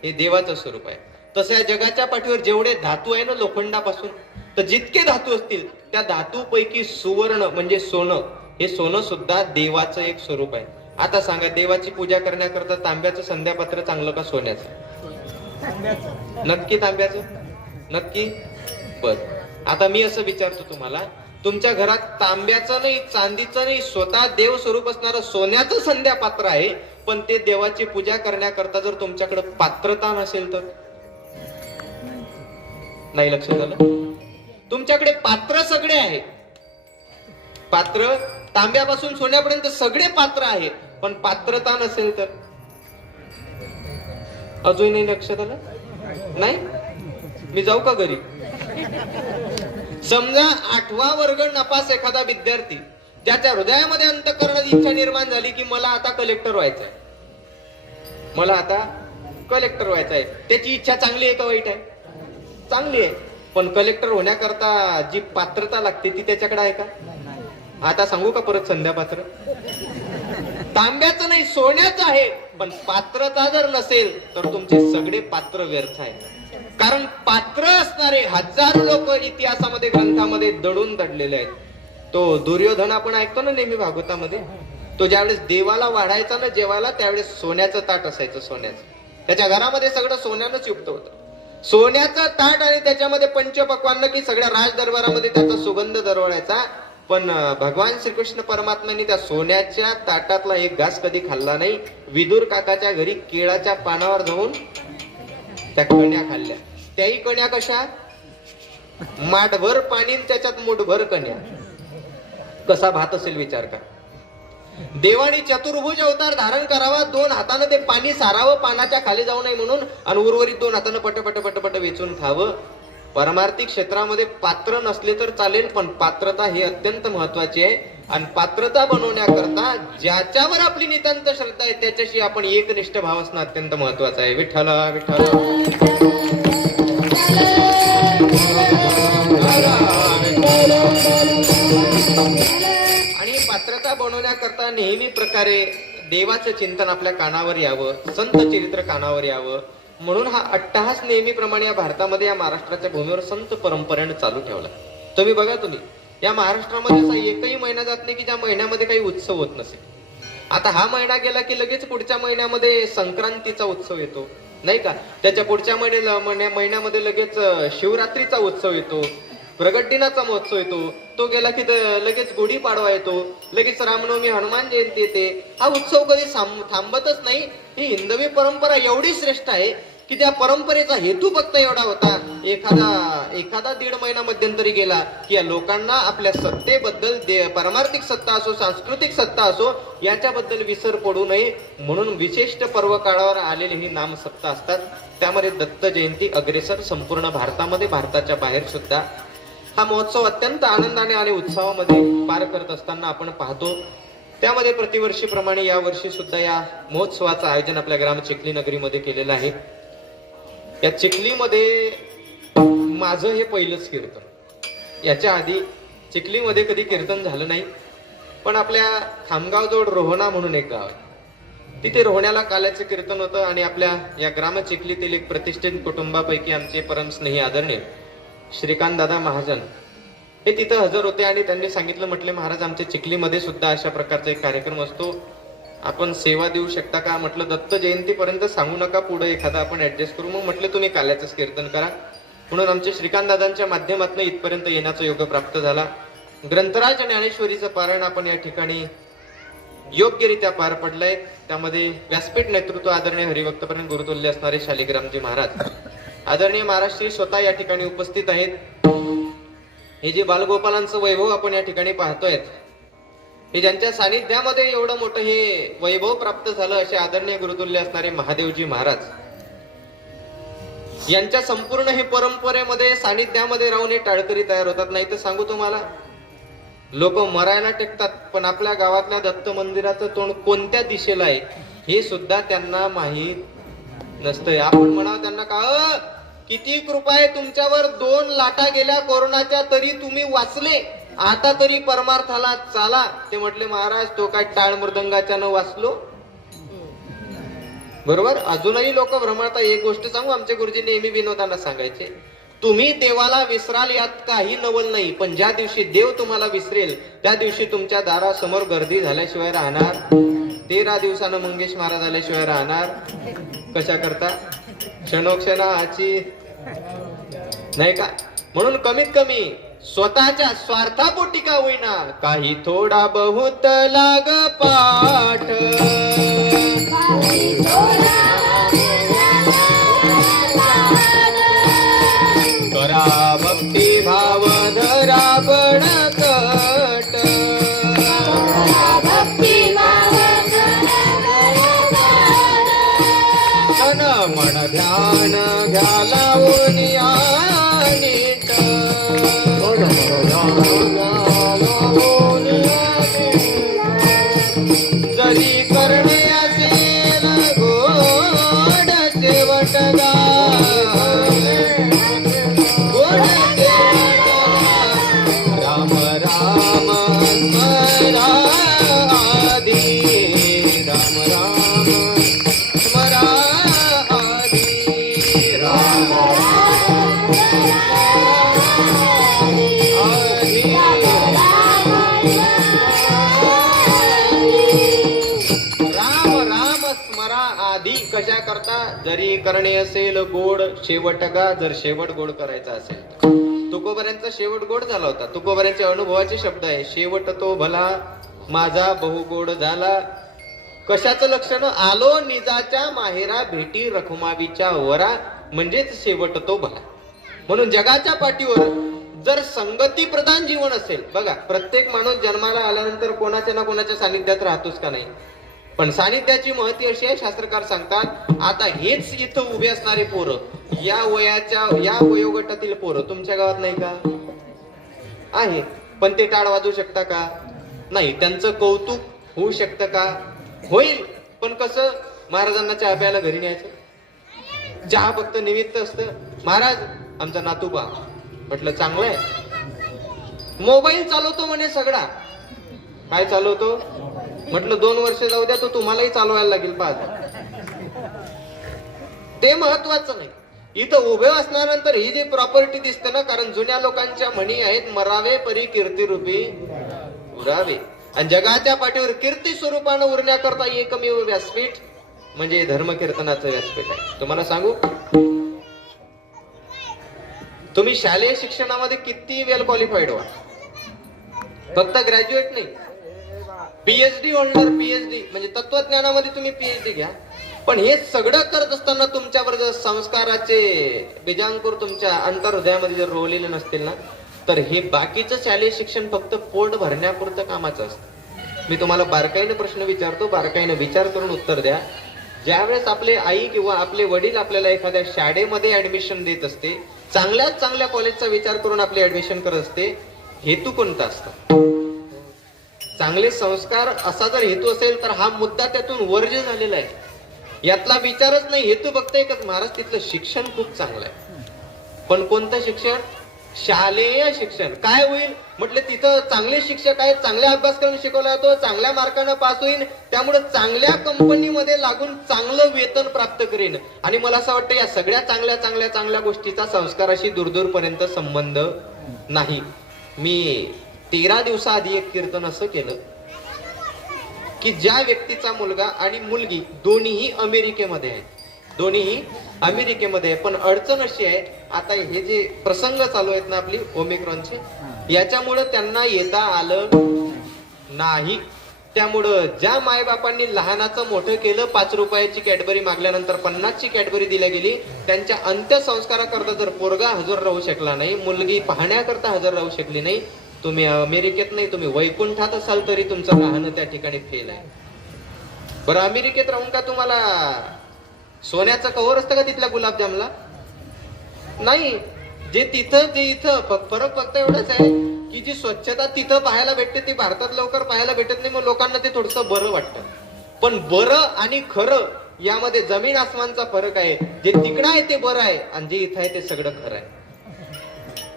हे देवाचं स्वरूप आहे. तसं या जगाच्या पाठीवर जेवढे धातू आहे ना लोखंडापासून, तर जितके धातू असतील त्या धातूपैकी सुवर्ण म्हणजे सोनं, हे सोनं सुद्धा देवाचं एक स्वरूप आहे. आता सांगा, देवाची पूजा करण्याकरता तांब्याचं संध्यापात्र चांगलं का सोन्याचं? नक्की तांब्याचं? नक्की? बर, आता मी असं विचारतो तुम्हाला, तुमच्या घरात तांब्याचं नाही, चांदीचं नाही, स्वतः देव स्वरूप असणारं सोन्याचं संध्यापात्र आहे, पण ते देवाची पूजा करण्याकरता जर तुमच्याकडे पात्रता नसेल तर? नाही लक्षात आलं? तुमच्याकडे पात्र सगळे आहे, पात्र तांब्यापासून सोन्यापर्यंत सगळे पात्र आहे, पण पात्रता नसेल तर? अजूनही लक्षात आलं नाही? मी जाऊ का घरी? समजा 8वा वर्ग नपास एखादा विद्यार्थी, त्याच्या हृदयामध्ये अंतःकरणात इच्छा निर्माण झाली की मला आता कलेक्टर व्हायचंय, मला आता कलेक्टर व्हायचंय. त्याची इच्छा चांगली आहे का वाईट आहे? चांगली आहे. पण कलेक्टर होण्याकरता जी पात्रता लागते ती त्याच्याकडे आहे का? आता सांगू का परत संध्यापात्र? तांब्याचं नाही, सोन्याचं आहे, पण पात्रता जर नसेल तर तुमचे सगळे पात्र व्यर्थ आहे. कारण पात्र असणारे हजारो लोक इतिहासामध्ये, ग्रंथामध्ये दडून दडलेले आहेत. तो दुर्योधन आपण ऐकतो ना नेहमी भागवतामध्ये, तो ज्यावेळेस देवाला वाढायचा ना जेवायला, त्यावेळेस सोन्याचं ताट असायचं, सोन्याचं. त्याच्या घरामध्ये सगळं सोन्यानंच युक्त होतं, सोन्याचं ताट, आणि त्याच्यामध्ये पंचपक्वान्न की सगळ्या राज दरबारामध्ये त्याचा सुगंध दरवळायचा. पण भगवान श्रीकृष्ण परमात्म्यांनी त्या सोन्याच्या ताटातला एक घास कधी खाल्ला नाही. विदुर काकाच्या घरी केळाच्या पानावर जाऊन त्या कण्या खाल्ल्या. त्याही कण्या कशा? माठभर पाणी त्याच्यात मुठभर कण्या. कसा भात असेल विचार करा. देवानी चतुर्भुज अवतार धारण करावा, 2 हातानं ते पाणी सारावं, पानाच्या खाली जाऊ नये म्हणून, आणि उर्वरित 2 हातानं पटपट पटपट वेचून खावं. पारमार्थिक क्षेत्रामध्ये पात्र नसले तर चालेल, पण पात्रता ही अत्यंत महत्वाची आहे. आणि पात्रता बनवण्याकरता ज्याच्यावर आपली नितांत श्रद्धा आहे त्याच्याशी आपण एकनिष्ठ भाव असणं अत्यंत महत्वाचं आहे. विठ्ठल विठ्ठल. आणि पात्रता बनवण्याकरता नेहमी प्रकारे देवाचं चिंतन आपल्या कानावर यावं, संत चरित्र कानावर यावं, म्हणून हा अट्टहास नेहमीप्रमाणे या भारतामध्ये, या महाराष्ट्राच्या भूमीवर संत परंपरेने चालू ठेवला. तुम्ही बघा, तुम्ही या महाराष्ट्रामध्ये असा एकही महिना जात नाही की ज्या महिन्यामध्ये काही उत्सव होत नसेल. आता हा महिना गेला की लगेच पुढच्या महिन्यामध्ये संक्रांतीचा उत्सव येतो, नाही का? त्याच्या पुढच्या महिन्यामध्ये लगेच शिवरात्रीचा उत्सव येतो, प्रगट दिनाचा महोत्सव येतो. तो गेला की लगेच गुढीपाडवा येतो, लगेच रामनवमी, हनुमान जयंती येते. हा उत्सव कधी थांबतच नाही. ही हिंदवी परंपरा एवढी श्रेष्ठ आहे की त्या परंपरेचा हेतू फक्त एवढा होता, एखादा 1.5 महिना मध्यंतरी गेला की या लोकांना आपल्या सत्तेबद्दल, परमार्थिक सत्ता असो, सांस्कृतिक सत्ता असो, याच्याबद्दल विसर पडू नये म्हणून विशिष्ट पर्व काळावर आलेले ही नाम सत्ता असतात. त्यामध्ये दत्त जयंती अग्रेसर संपूर्ण भारतामध्ये, भारताच्या बाहेर सुद्धा हा महोत्सव अत्यंत आनंदाने आणि उत्साहामध्ये पार करत असताना आपण पाहतो. त्यामध्ये प्रतिवर्षीप्रमाणे या वर्षी सुद्धा या महोत्सवाचं आयोजन आपल्या ग्राम चिखली नगरीमध्ये केलेलं आहे. या चिखलीमध्ये माझं हे पहिलंच कीर्तन. याच्या आधी चिखलीमध्ये कधी कीर्तन झालं नाही. पण आपल्या खामगाव जवळ रोहणा म्हणून एक गाव आहे, तिथे रोहण्याला काल्याचं कीर्तन होतं. आणि आपल्या या ग्राम चिखलीतील एक प्रतिष्ठित कुटुंबापैकी आमचे परमस्नेही आदरणीय श्रीकांत दादा महाजन हे तिथं हजर होते. आणि त्यांनी सांगितलं, म्हटले महाराज आमच्या चिखलीमध्ये सुद्धा अशा प्रकारचा एक कार्यक्रम असतो, आपण सेवा देऊ शकता का? म्हटलं दत्त जयंतीपर्यंत सांगू नका, पुढे एखादा आपण ऍडजस्ट करू. मग म्हटलं तुम्ही काल्याचंच कीर्तन करा. म्हणून आमच्या श्रीकांत दादांच्या माध्यमातून इथपर्यंत येण्याचा योग प्राप्त झाला. ग्रंथराज ज्ञानेश्वरीचं पारायण आपण या ठिकाणी योग्यरित्या पार पडलंय. त्यामध्ये व्यासपीठ नेतृत्व आदरणीय हरिभक्तपर्यंत गुरुतुल्य असणारे शालिग्रामजी महाराज, आदरणीय महाराष्ट्री स्वतः या ठिकाणी उपस्थित आहेत. हे जे बालगोपालांचं वैभव आपण या ठिकाणी पाहतोय, हे ज्यांच्या सानिध्यामध्ये एवढं मोठं हे वैभव प्राप्त झालं, असे आदरणीय गुरुतुल्य असणारे महादेवजी महाराज, यांच्या संपूर्ण हे परंपरेमध्ये, सानिध्यामध्ये राहून हे टाळकरी तयार होतात. नाही तर सांगू तुम्हाला, लोक मरायला टेकतात, पण आपल्या गावातल्या दत्त मंदिराचं तोंड कोणत्या दिशेला आहे हे सुद्धा त्यांना माहीत नसतंय. आपण म्हणावं त्यांना, का किती कृपा आहे तुमच्यावर, 2 लाटा गेल्या कोरोनाच्या तरी तुम्ही वाचले, आता तरी परमार्थाला चाला. ते म्हटले महाराज तो काय टाळ मृदंगाच्या न वाचलो. बरोबर. अजूनही लोक भ्रमळतात. एक गोष्ट सांगू, आमचे गुरुजी नेहमी विनोदांना सांगायचे, तुम्ही देवाला विसराल यात काही नवल नाही, पण ज्या दिवशी देव तुम्हाला विसरेल त्या दिवशी तुमच्या दारासमोर गर्दी झाल्याशिवाय राहणार 13 दिवसानं मंगेश महाराज आल्याशिवाय राहणार कशा करता? क्षणोक्षणाची नाही का? म्हणून कमीत कमी स्वतःच्या स्वार्थापोटी का होईना काही थोडा बहुत लाग पाठ, करा भक्ती भाव धरा बळकट, तन मन ध्यान घ्या लावून या नीट, जरी करणे असेल गोड शेवटगा, गोड शेवटगा, राम राम स्मरा आधी, राम राम स्मरा आधी, राम राम स्मरा आधी कशा करता? जरी करणे असेल गोड शेवटगा, जर शेवट गोड करायचा असेल. तुकोबऱ्यांचा शेवट गोड झाला होता. तुकोबऱ्यांच्या अनुभवाचे शब्द आहे, शेवट तो भला माझा बहु गोड झाला. कशाचं लक्षण? आलो निजाच्या माहेरा भेटी रखुमावीच्या वरा, म्हणजेच शेवट तो भला. म्हणून जगाच्या पाठीवर जर संगती प्रधान जीवन असेल, बघा प्रत्येक माणूस जन्माला आल्यानंतर कोणाच्या ना कोणाच्या सानिध्यात राहतोच का नाही, पण सानिध्याची महती अशी आहे, शास्त्रकार सांगतात आता हेच इथं उभे असणारे पोरं, या वयोगटातील पोरं तुमच्या गावात नाही का? आहे, पण ते टाळ वाजवू शकता का? नाही. त्यांचं कौतुक होऊ शकतं का? होईल, पण कसं? महाराजांना चहा प्यायला घरी न्यायचं, चहा फक्त निमित्त असतं. महाराज आमचा नातूबा, म्हटलं चांगलं आहे. मोबाईल चालवतो म्हणे सगळा. काय चालवतो? म्हटलं 2 वर्ष जाऊ द्या, तो तुम्हालाही चालवायला लागेल पाहत. ते महत्वाचं नाही. इथं उभे असल्यानंतर ही जी प्रॉपर्टी दिसते ना, कारण जुन्या लोकांच्या म्हणी आहेत, मरावे परी कीर्ती रूपी उरावे. आणि जगाच्या पाठीवर कीर्ती स्वरूपानं उरण्याकरता एकमेव व्यासपीठ म्हणजे धर्मकीर्तनाचं व्यासपीठ आहे. तुम्हाला सांगू, तुम्ही शालेय शिक्षणामध्ये किती वेल क्वालिफाईड व्हा, फक्त ग्रॅज्युएट नाही, पीएचडी होल्डर, पीएचडी म्हणजे तत्वज्ञानामध्ये तुम्ही पीएचडी घ्या, पण हे सगळं करत असताना तुमच्यावर जर संस्काराचे बीजांकुर तुमच्या अंतर्हृदयामध्ये जर रोवलेले नसतील ना, तर हे बाकीचं शालेय शिक्षण फक्त पोट भरण्यापुरतं कामाचं असतं. मी तुम्हाला बारकाईने प्रश्न विचारतो, बारकाईने विचार करून उत्तर द्या. ज्यावेळेस आपले आई किंवा आपले वडील आपल्याला एखाद्या शाळेमध्ये ऍडमिशन देत असते, चांगल्यात चांगल्या कॉलेजचा विचार करून आपले ऍडमिशन करत असते, हेतू कोणता असतो? चांगले संस्कार असा जर हेतू असेल तर हा मुद्दा त्यातून वर्ज्य झालेला आहे. यातला विचारच नाही, हेतू फक्त एकच, महाराज तिथलं शिक्षण खूप चांगलं आहे. पण कोणतं शिक्षण? शालेय शिक्षण. काय होईल म्हटलं, तिथं चांगले शिक्षक आहेत, चांगल्या अभ्यासक्रम शिकवला जातो, चांगल्या मार्कानं पास होईल, त्यामुळे चांगल्या कंपनीमध्ये लागून चांगलं वेतन प्राप्त करेन. आणि मला असं वाटतं या सगळ्या चांगल्या चांगल्या चांगल्या गोष्टीचा संस्काराशी दूरदूरपर्यंत संबंध नाही. मी 13 दिवसाआधी एक कीर्तन असं केलं की ज्या व्यक्तीचा मुलगा आणि मुलगी दोन्हीही अमेरिकेमध्ये आहे, दोन्हीही अमेरिकेमध्ये आहे, पण अडचण अशी आहे, आता हे जे प्रसंग चालू आहेत ना आपली ओमिक्रॉनचे, याच्यामुळे त्यांना येता आलं नाही. त्यामुळं ज्या मायबापांनी लहानाचं मोठं केलं, 5 रुपयाची कॅडबरी मागल्यानंतर 50ची कॅडबरी दिल्या गेली, त्यांच्या अंत्यसंस्काराकरता जर पोरगा हजर राहू शकला नाही, मुलगी पाहण्याकरता हजर राहू शकली नाही, तुम्ही अमेरिकेत नाही, तुम्ही वैकुंठात असाल तरी तुमचं राहणं त्या ठिकाणी फेल आहे. बरं, अमेरिकेत राहून का तुम्हाला सोन्याचं कव्हर असतं का तिथल्या गुलाबजामला? नाही. जे तिथं जे इथं फरक फक्त एवढाच आहे की जी स्वच्छता तिथं पाहायला भेटते ती भारतात लवकर पाहायला भेटत नाही, मग लोकांना ते थोडस बरं वाटतं. पण बरं आणि खरं यामध्ये जमीन आसमानचा फरक आहे. जे तिकडं आहे ते बरं आहे आणि जे इथं आहे ते सगळं खरं आहे.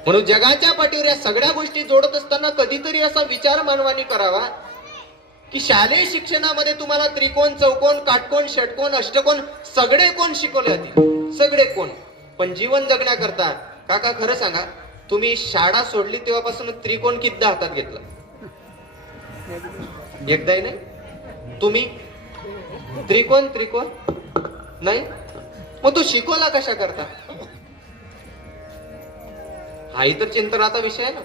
म्हणून जगाच्या पाठीवर या सगळ्या गोष्टी जोडत असताना कधीतरी असा विचार मानवाने करावा की शालेय शिक्षणामध्ये तुम्हाला त्रिकोण, चौकोन, काटकोन, षटकोन, अष्टकोन सगळे कोण शिकवले जातील, सगळे कोण. पण जीवन जगण्याकरता काका खरं सांगा, तुम्ही शाळा सोडली तेव्हापासून त्रिकोण कितीदा हातात घेतला? एकदाही नाही. तुम्ही त्रिकोण त्रिकोण नाही, मग तो शिकवला कशा करता? हाही तर चिंतनाचा विषय आहे ना.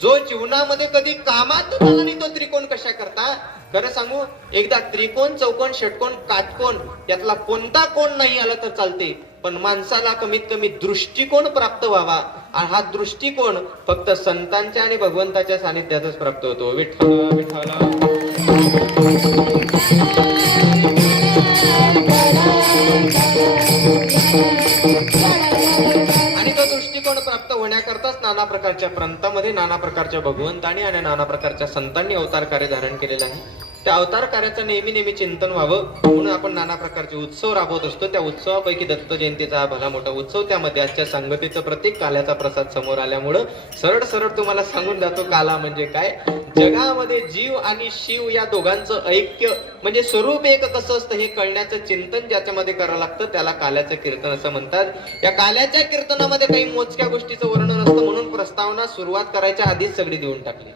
जो जीवनामध्ये कधी कामात झाला नाही तो त्रिकोण कशा करता? खरं सांगू, एकदा त्रिकोण चौकोन षटकोन काटकोन यातला कोणता कोण नाही आला तर चालते, पण माणसाला कमीत कमी दृष्टिकोन प्राप्त व्हावा. आणि हा दृष्टिकोन फक्त संतांच्या आणि भगवंताच्या सानिध्यातच प्राप्त होतो. विठ्ठल विठ्ठल. आणि तो दृष्टिकोन प्राप्त होण्याकरताच नाना प्रकारच्या प्रांतामध्ये नाना प्रकारच्या भगवंतांनी आणि नाना प्रकारच्या संतांनी अवतार कार्य धारण केलेलं आहे. त्या अवतार कार्याचं नेहमी नेहमी चिंतन व्हावं म्हणून आपण नाना प्रकारचे उत्सव राबवत असतो. त्या उत्सवापैकी दत्त जयंतीचा हा भला मोठा उत्सव, त्यामध्ये आजच्या संगतीचं प्रतीक काल्याचा प्रसाद समोर आल्यामुळं सरळ सरळ तुम्हाला सांगून जातो, काला म्हणजे काय. जगामध्ये जीव आणि शिव या दोघांचं ऐक्य म्हणजे स्वरूप एक कसं असतं हे कळण्याचं चिंतन ज्याच्यामध्ये करावं लागतं त्याला काल्याचं कीर्तन असं म्हणतात. या काल्याच्या कीर्तनामध्ये काही मोजक्या गोष्टीचं वर्णन असतं म्हणून प्रस्तावना सुरुवात करायच्या आधीच सगळी देऊन टाकली.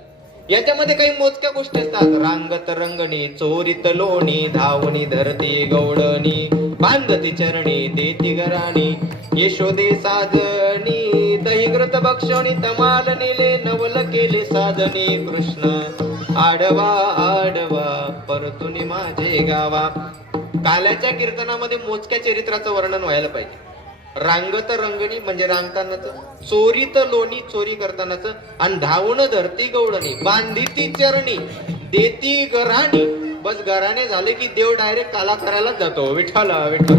याच्यामध्ये काही मोजक्या गोष्टी असतात. रांगत रंगणी चोरीत लोणी धावणी धरती गौडणी बांधती चरणी देती घराणी यशोदे साजणी दहीघृत भक्षणी तमाल नेले नवल केले साजणी कृष्ण आडवा आडवा परतुनी माझे गावा. काल्याच्या कीर्तनामध्ये मोजक्या चरित्राचं वर्णन व्हायला पाहिजे. रांगत रंगणी म्हणजे रांगतानाच, चोरीत लोणी चोरी करतानाच, आणि धावण धरती गवळणी बांधिती चरणी देती घराणी. बस घराने झाले की देव डायरेक्ट काला करायलाच जातो. विठ्ठल विठ्ठल.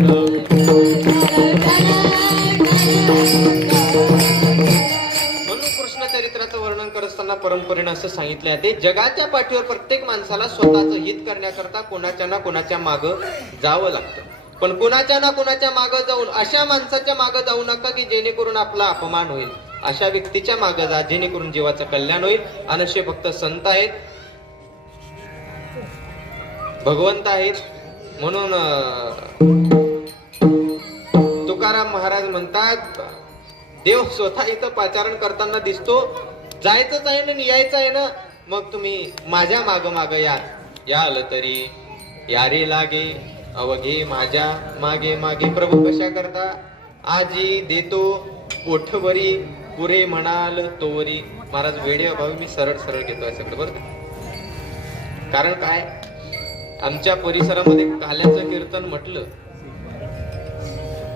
म्हणून कृष्ण चरित्राचं वर्णन करत असताना परंपरेनं असं सांगितले आहे, जगाच्या पाठीवर प्रत्येक माणसाला स्वतःचं हित करण्याकरता कोणाच्या ना कोणाच्या माग जावं लागतं. पण कुणाच्या ना कुणाच्या मागे जाऊन अशा माणसाच्या मागे जाऊ नका की जेणेकरून आपला अपमान होईल. अशा व्यक्तीच्या मागे जा जेणेकरून जीवाचं कल्याण होईल. आणि असे फक्त संत आहेत, भगवंत आहेत. म्हणून तुकाराम महाराज म्हणतात, देव स्वतः इथं पाचारण करताना दिसतो. जायचंच आहे ना यायचं आहे ना, मग तुम्ही माझ्या माग माग याल तरी यारे लागे अवघे माझ्या मागे मागे. प्रभू कशा करता? आजी देतो पोठवरी पुरे म्हणाल तोवरी. महाराज वेडे अभावी मी सरळ सरळ घेतो आहे सगळं बरं. कारण काय, आमच्या परिसरामध्ये काल्याचं कीर्तन म्हटलं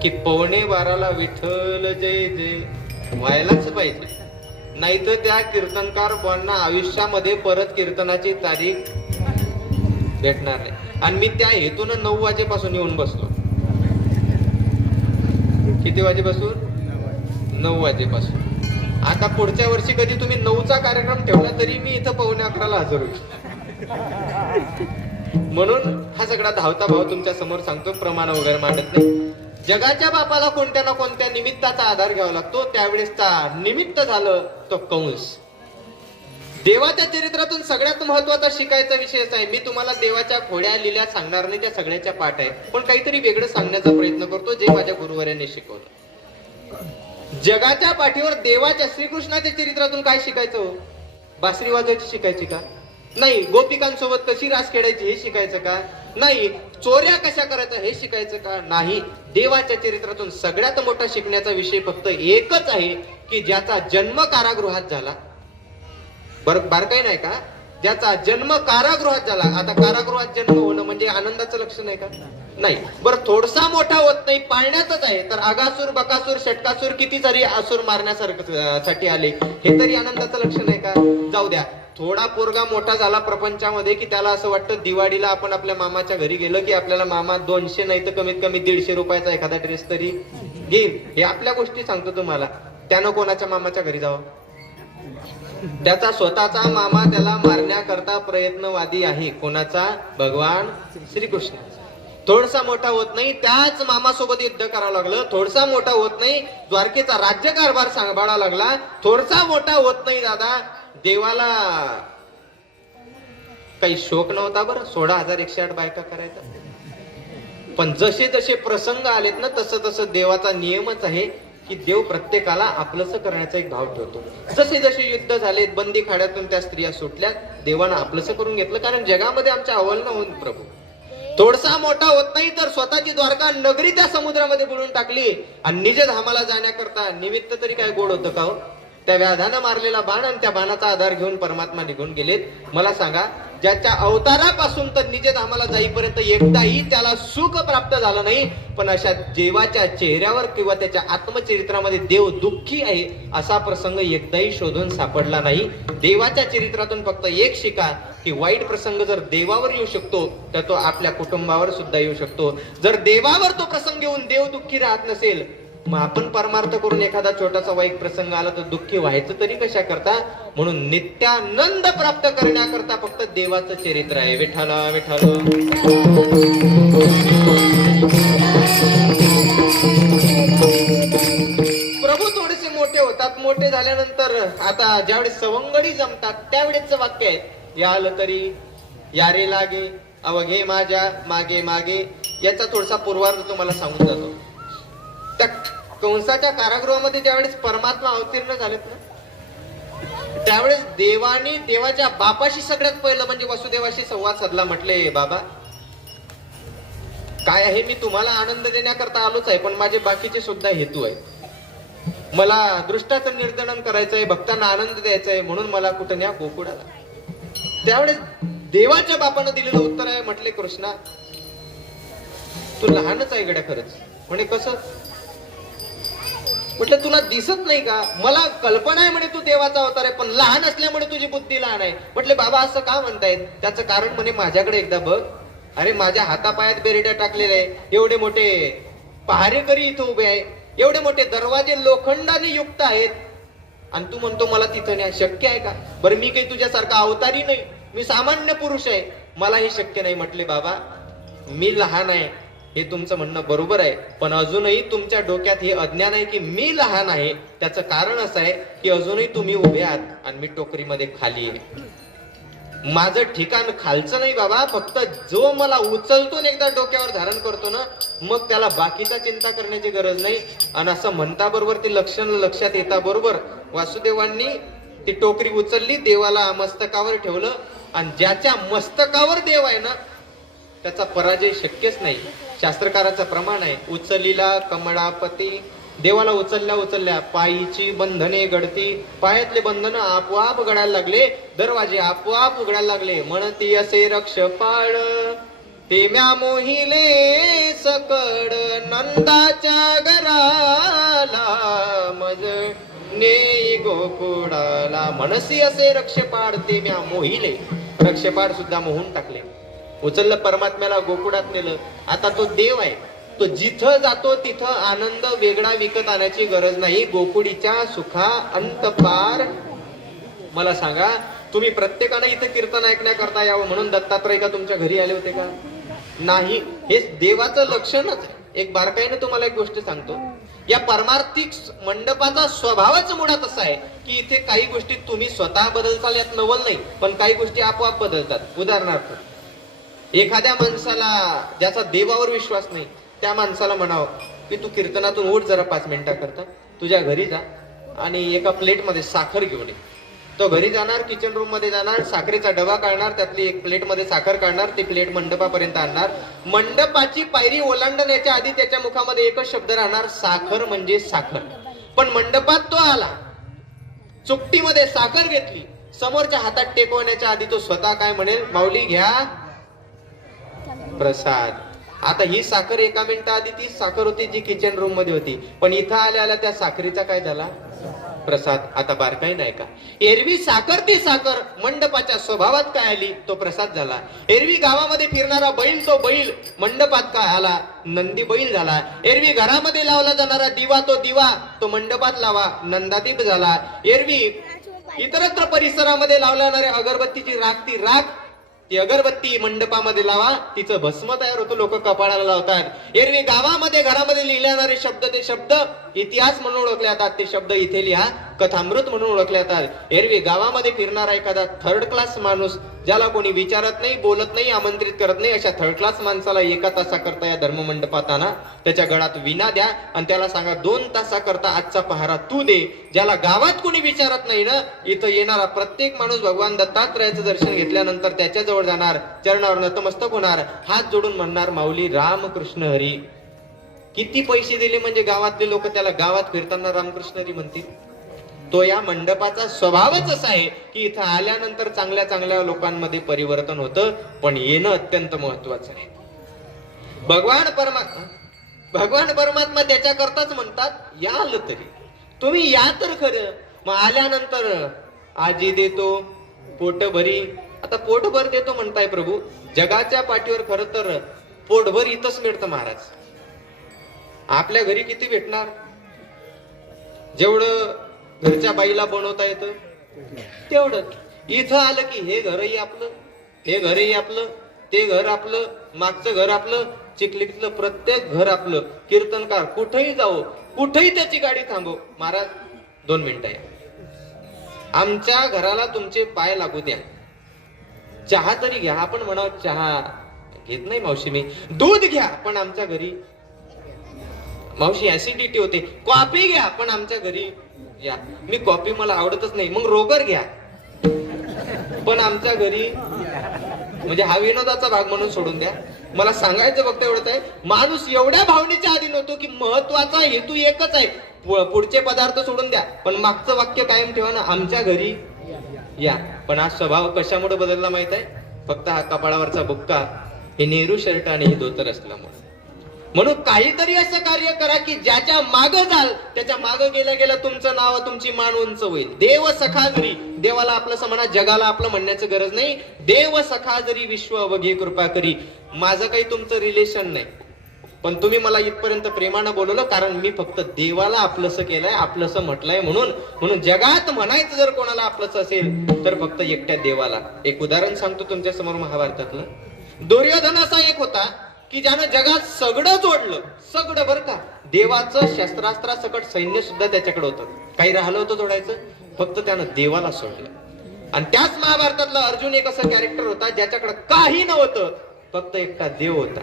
की 11:15 विठ्ठल जय जय व्हायलाच पाहिजे. नाहीतर त्या कीर्तनकार बांना आयुष्यामध्ये परत कीर्तनाची तारीख भेटणार नाही. आणि मी त्या हेतून 9 वाजेपासून येऊन बसलो. किती वाजेपासून? 9 वाजेपासून. आता पुढच्या वर्षी कधी तुम्ही 9चा कार्यक्रम ठेवला तरी मी इथं 11:15 हजर होईल. म्हणून हा सगळा धावता भाव तुमच्या समोर सांगतो, प्रमाण वगैरे मांडत नाही. जगाच्या बापाला कोणत्या ना कोणत्या निमित्ताचा आधार घ्यावा लागतो. त्यावेळेसचा निमित्त झालं तो कंस. देवाच्या चरित्रातून सगळ्यात महत्वाचा शिकायचा विषय असा आहे, मी तुम्हाला देवाच्या खोड्या लिहिल्या सांगणार नाही, त्या सगळ्याच्या पाठ आहे, पण काहीतरी वेगळं सांगण्याचा प्रयत्न करतो जे माझ्या गुरुवर्यांनी शिकवलं. जगाच्या पाठीवर देवाच्या श्रीकृष्णाच्या चरित्रातून काय शिकायचं? बासरी वाजवायची शिकायची का? नाही. गोपिकांसोबत कशी रास खेळायची हे शिकायचं का? नाही. चोऱ्या कशा करायच्या हे शिकायचं का? नाही. देवाच्या चरित्रातून सगळ्यात मोठा शिकण्याचा विषय फक्त एकच आहे की ज्याचा जन्म कारागृहात झाला. बारकाई नाही का? ज्याचा जन्म कारागृहात झाला. आता कारागृहात जन्म होणं म्हणजे आनंदाचं लक्षण आहे का? नाही. बरं थोडसा मोठा होत नाही पाळण्यातच आहे. तर अगासूर बकासूर षटकासूर किती तरी असुर मारण्यासाठी आले, हे तरी आनंदाचं लक्षण आहे का? जाऊ द्या. थोडा पोरगा मोठा झाला प्रपंचामध्ये की त्याला असं वाटतं दिवाळीला आपण आपल्या मामाच्या घरी गेलो की आपल्याला मामा 200 नाही तर कमीत कमी 150 रुपयाचा एखादा ड्रेस तरी घेईल. हे आपल्या गोष्टी सांगतो तुम्हाला. त्यानं कोणाच्या मामाच्या घरी जावं? त्याचा स्वतःचा मामा त्याला मारण्याकरता प्रयत्नवादी आहे. कोणाचा? भगवान श्रीकृष्ण. थोडसा मोठा होत नाही, त्याच मामासोबत युद्ध करावं लागलं. थोडसा मोठा होत नाही, द्वारकेचा राज्यकारभार सांभाळावा लागला. थोडसा मोठा होत नाही दादा, देवाला काही शोक नव्हता बरं 16,108 बायका करायचा. पण जसे जसे प्रसंग आलेत ना तसं तसं देवाचा नियमच आहे की देव प्रत्येकाला आपलंसं करण्याचा एक भाव ठेवतो. जसे जसे युद्ध झालेत, बंदी खाड्यातून त्या स्त्रिया सुटल्या, देवानं आपलंसं करून घेतलं. कारण जगामध्ये आमच्या अवल न होऊन प्रभू थोडसा मोठा होत नाही तर स्वतःची द्वारका नगरी त्या समुद्रामध्ये बुडून टाकली आणि निज धामाला जाण्याकरता निमित्त तरी काय गोड होतं का हो? त्या व्याधानं मारलेला बाण आणि त्या बाणाचा आधार घेऊन परमात्मा निघून गेलेत. मला सांगा, ज्याच्या अवतारापासून तर निज धामाला जाईपर्यंत एकदाही त्याला सुख प्राप्त झालं नाही, पण अशा देवाच्या चेहऱ्यावर किंवा त्याच्या आत्मचरित्रामध्ये देव दुःखी आहे असा प्रसंग एकदाही शोधून सापडला नाही. देवाच्या चरित्रातून फक्त एक शिका की वाईट प्रसंग जर देवावर येऊ शकतो तर तो आपल्या कुटुंबावर सुद्धा येऊ शकतो. जर देवावर तो प्रसंग येऊन देव दुःखी राहत नसेल, मग आपण परमार्थ करून एखादा छोटासा वाईट प्रसंग आला तर दुःखी व्हायचं तरी कशा करता? म्हणून नित्यानंद प्राप्त करण्याकरता फक्त देवाचं चरित्र आहे. विठ्ठला विठ्ठल. प्रभू थोडेसे मोठे होतात. मोठे झाल्यानंतर आता ज्यावेळेस सवंगडी जमतात त्यावेळेच वाक्य आहे, याल तरी यारे लागे अवघे माझ्या मागे मागे. याचा थोडासा पूर्वार्ध तुम्हाला सांगून जातो. त्या कंसाच्या कारागृहामध्ये ज्यावेळेस परमात्मा अवतीर्ण झालेत ना, त्यावेळेस देवानी देवाच्या बापाशी सगळ्यात पहिलं म्हणजे वसुदेवाशी संवाद साधला. म्हटले, बाबा काय आहे, मी तुम्हाला आनंद देण्याकरता आलोच आहे, पण माझे बाकीचे सुद्धा हेतू आहे. मला दृष्टाचं निर्दलन करायचं आहे, भक्तांना आनंद द्यायचा आहे, म्हणून मला कुठं न्या गोकुळाला. त्यावेळेस देवाच्या बापानं दिलेलं उत्तर आहे, म्हटले कृष्णा तू लहानच आहे गड्या खरंच. म्हणे कसं? म्हटलं तुला दिसत नाही का? मला कल्पना आहे म्हणे तू देवाचा अवतार आहे, पण लहान असल्यामुळे तुझी बुद्धी लहान आहे. म्हटले बाबा असं का म्हणतायत? त्याचं कारण म्हणे माझ्याकडे एकदा बघ. अरे माझ्या हातापायात बेरिड्या टाकलेले आहे, एवढे मोठे पहारेकरी इथं उभे आहे, एवढे मोठे दरवाजे लोखंडाने युक्त आहेत, आणि तू म्हणतो मला तिथं न्या. शक्य आहे का? बरं मी काही तुझ्यासारखा अवतारी नाही, मी सामान्य पुरुष आहे, मला हे शक्य नाही. म्हटले बाबा मी लहान आहे हे तुमचं म्हणणं बरोबर आहे, पण अजूनही तुमच्या डोक्यात हे अज्ञान आहे की मी लहान आहे. त्याचं कारण असं आहे की अजूनही तुम्ही उभे आहात आणि मी टोकरीमध्ये खाली आहे. माझं ठिकाण खालचं नाही बाबा, फक्त जो मला उचलतो एकदा डोक्यावर धारण करतो ना, मग त्याला बाकीचा चिंता करण्याची गरज नाही. आणि असं म्हणता बरोबर ते लक्षात येता बरोबर वासुदेवांनी ती टोकरी उचलली, देवाला मस्तकावर ठेवलं, आणि ज्याच्या मस्तकावर देव आहे ना त्याचा पराजय शक्यच नाही. शास्त्रकाराचं प्रमाण आहे, उचलीला कमळापती. देवाला उचलल्या पायीची बंधने गडती. पायातले बंधन आपोआप गडायला लागले, दरवाजे आपोआप उघडायला लागले. म्हणती असे रक्षपाळ ते म्या मोहिले सकड, नंदाच्या घराला मज ने गोकुळाला. म्हणसी असे रक्षपाळ ते म्या मोहिले. रक्षपाळ सुद्धा मोहून टाकले. उचललं परमात्म्याला, गोकुळात नेलं. आता तो देव आहे, तो जिथं जातो तिथं आनंद वेगळा विकत आणायची गरज नाही. गोकुळीच्या सुखा अंत पार. मला सांगा, तुम्ही प्रत्येकानं इथं कीर्तन ऐकण्याकरता यावं म्हणून दत्तात्रय का तुमच्या घरी आले होते का? नाही. हे देवाचं लक्षणच आहे. एक बारकाईने तुम्हाला एक गोष्ट सांगतो, या परमार्थिक मंडपाचा स्वभावच मुळात असा आहे की इथे काही गोष्टी तुम्ही स्वतः बदलचाल, यात नवल नाही, पण काही गोष्टी आपोआप बदलतात. उदाहरणार्थ, एखाद्या माणसाला ज्याचा देवावर विश्वास नाही त्या माणसाला म्हणावं की तू कीर्तनातून उठ जरा 5 मिनिटाकरता, तुझ्या घरी जा आणि एका प्लेटमध्ये साखर घेऊन ये. तो घरी जाणार, किचन रूम मध्ये जाणार, साखरेचा डबा काढणार, त्यातली एक प्लेट मध्ये साखर काढणार, ती प्लेट मंडपापर्यंत आणणार. मंडपाची पायरी ओलांडण्याच्या आधी त्याच्या मुखामध्ये एकच शब्द राहणार, साखर म्हणजे साखर. पण मंडपात तो आला, चुकटीमध्ये साखर घेतली, समोरच्या हातात टेकवण्याच्या आधी तो स्वतः काय म्हणेल, माऊली घ्या प्रसाद. आता ही साखर एका मिनिटा आधी ती साखर होती जी किचन रूम मध्ये होती, पण इथं आल्या त्या साखरेचा काय झाला, प्रसाद. आता बारकाई नाही का, एरवी साखर ती साखर मंडपाच्या स्वभावात काय आली, तो प्रसाद झाला. एरवी गावामध्ये फिरणारा बैल, तो बैल मंडपात काय आला, नंदी बैल झाला. एरवी घरामध्ये लावला जाणारा दिवा, तो दिवा तो मंडपात लावा, नंदादीप झाला. एरवी इतरत्र परिसरामध्ये लावल्या जाणाऱ्या अगरबत्तीची राख, ती राख ती अगरबत्ती मंडपामध्ये लावा, तिचं भस्म तयार होतं, लोक कपाळाला लावतात. एरवी गावामध्ये घरामध्ये लिहिल्या जाणारे शब्द, ते शब्द इतिहास म्हणून ओळखले जातात ते शब्द इथे लिहा. कथामृत म्हणून ओळखले जातात. एरवी गावामध्ये फिरणारा एखादा थर्ड क्लास माणूस, ज्याला कोणी विचारत नाही, बोलत नाही, आमंत्रित करत नाही, अशा थर्ड क्लास माणसाला 1 तासाकरता या धर्ममंडपात आणा, त्याच्या गळात विना द्या आणि त्याला सांगा 2 तासाकरता आजचा पहारा तू दे. ज्याला गावात कोणी विचारत नाही ना, इथं येणारा प्रत्येक माणूस भगवान दत्तात्रयाचं दर्शन घेतल्यानंतर त्याच्या जवळ जाणार, चरणावर नतमस्तक होणार, हात जोडून म्हणणार माऊली रामकृष्ण हरी. किती पैसे दिले म्हणजे गावातले लोक त्याला गावात फिरताना रामकृष्ण हरी म्हणतील. तो या मंडपाचा स्वभावच असा आहे की इथं आल्यानंतर चांगल्या चांगल्या लोकांमध्ये परिवर्तन होतं, पण येणं अत्यंत महत्वाचं आहे. भगवान परमात्मा त्याच्याकरताच म्हणतात या आलं तरी तुम्ही या तर खरं. मग आल्यानंतर आजी देतो पोटभरी. आता पोटभर देतो म्हणताय प्रभू, जगाच्या पाठीवर खरं तर पोटभर इथंच मिळतं महाराज. आपल्या घरी किती भेटणार? जेवढं घरच्या बाईला बनवता येतं तेवढं. इथं आलं की हे घरही आपलं, हे घरही आपलं, ते घर आपलं, मागचं घर आपलं, चिखलीतलं प्रत्येक घर आपलं. कीर्तनकार कुठेही जाओ, कुठेही त्याची गाडी थांबव, महाराज 2 मिनिटं आहे, आमच्या घराला तुमचे पाय लागू द्या, चहा तरी घ्या. आपण म्हणावं चहा घेत नाही मावशी मी, दूध घ्या पण आमच्या घरी मावशी ऍसिडिटी होते, कॉफी घ्या पण आमच्या घरी या. मी कॉफी मला आवडतच नाही, मग रोगर घ्या पण आमच्या घरी. म्हणजे हा विनोदाचा भाग म्हणून सोडून द्या. मला सांगायचं फक्त एवढंच आहे, माणूस एवढ्या भावनेच्या अधीन होतो की महत्वाचा हेतू एकच आहे, पुढचे पदार्थ सोडून द्या पण मागचं वाक्य कायम ठेवा ना, आमच्या घरी या. पण हा स्वभाव कशामुळे बदलला माहित आहे? फक्त हा कपाळावरचा बुक्का, हे नेहरू शर्ट आणि हे धोतर असल्यामुळे. म्हणून काहीतरी असं कार्य करा की ज्याच्या माग जाल त्याच्या माग गेल्या गेल्या तुमचं नाव, तुमची मान उंच होईल. देव सखा जरी, देवाला आपलं म्हणा, जगाला आपलं म्हणण्याचं गरज नाही. देव सखा जरी विश्व अवघे कृपा करी. माझं काही तुमचं रिलेशन नाही, पण तुम्ही मला इथपर्यंत प्रेमानं बोलवलं कारण मी फक्त देवाला आपलंसं केलंय, आपलंसं म्हटलंय म्हणून. म्हणून जगात म्हणायचं जर कोणाला आपलंसं असेल तर फक्त एकट्या देवाला. एक उदाहरण सांगतो तुमच्या समोर महाभारतातलं. दुर्योधन असा एक होता की ज्यानं जगात सगळं जोडलं, सगळं बरं का, देवाचं शस्त्रास्त्रा सकट सैन्य सुद्धा त्याच्याकडे होतं. काही राहिलं होतं जोडायचं, फक्त त्यानं देवाला सोडलं. आणि त्याच महाभारतातला अर्जुन एक असं कॅरेक्टर होता ज्याच्याकडे काही नव्हतं, फक्त एकटा देव होता.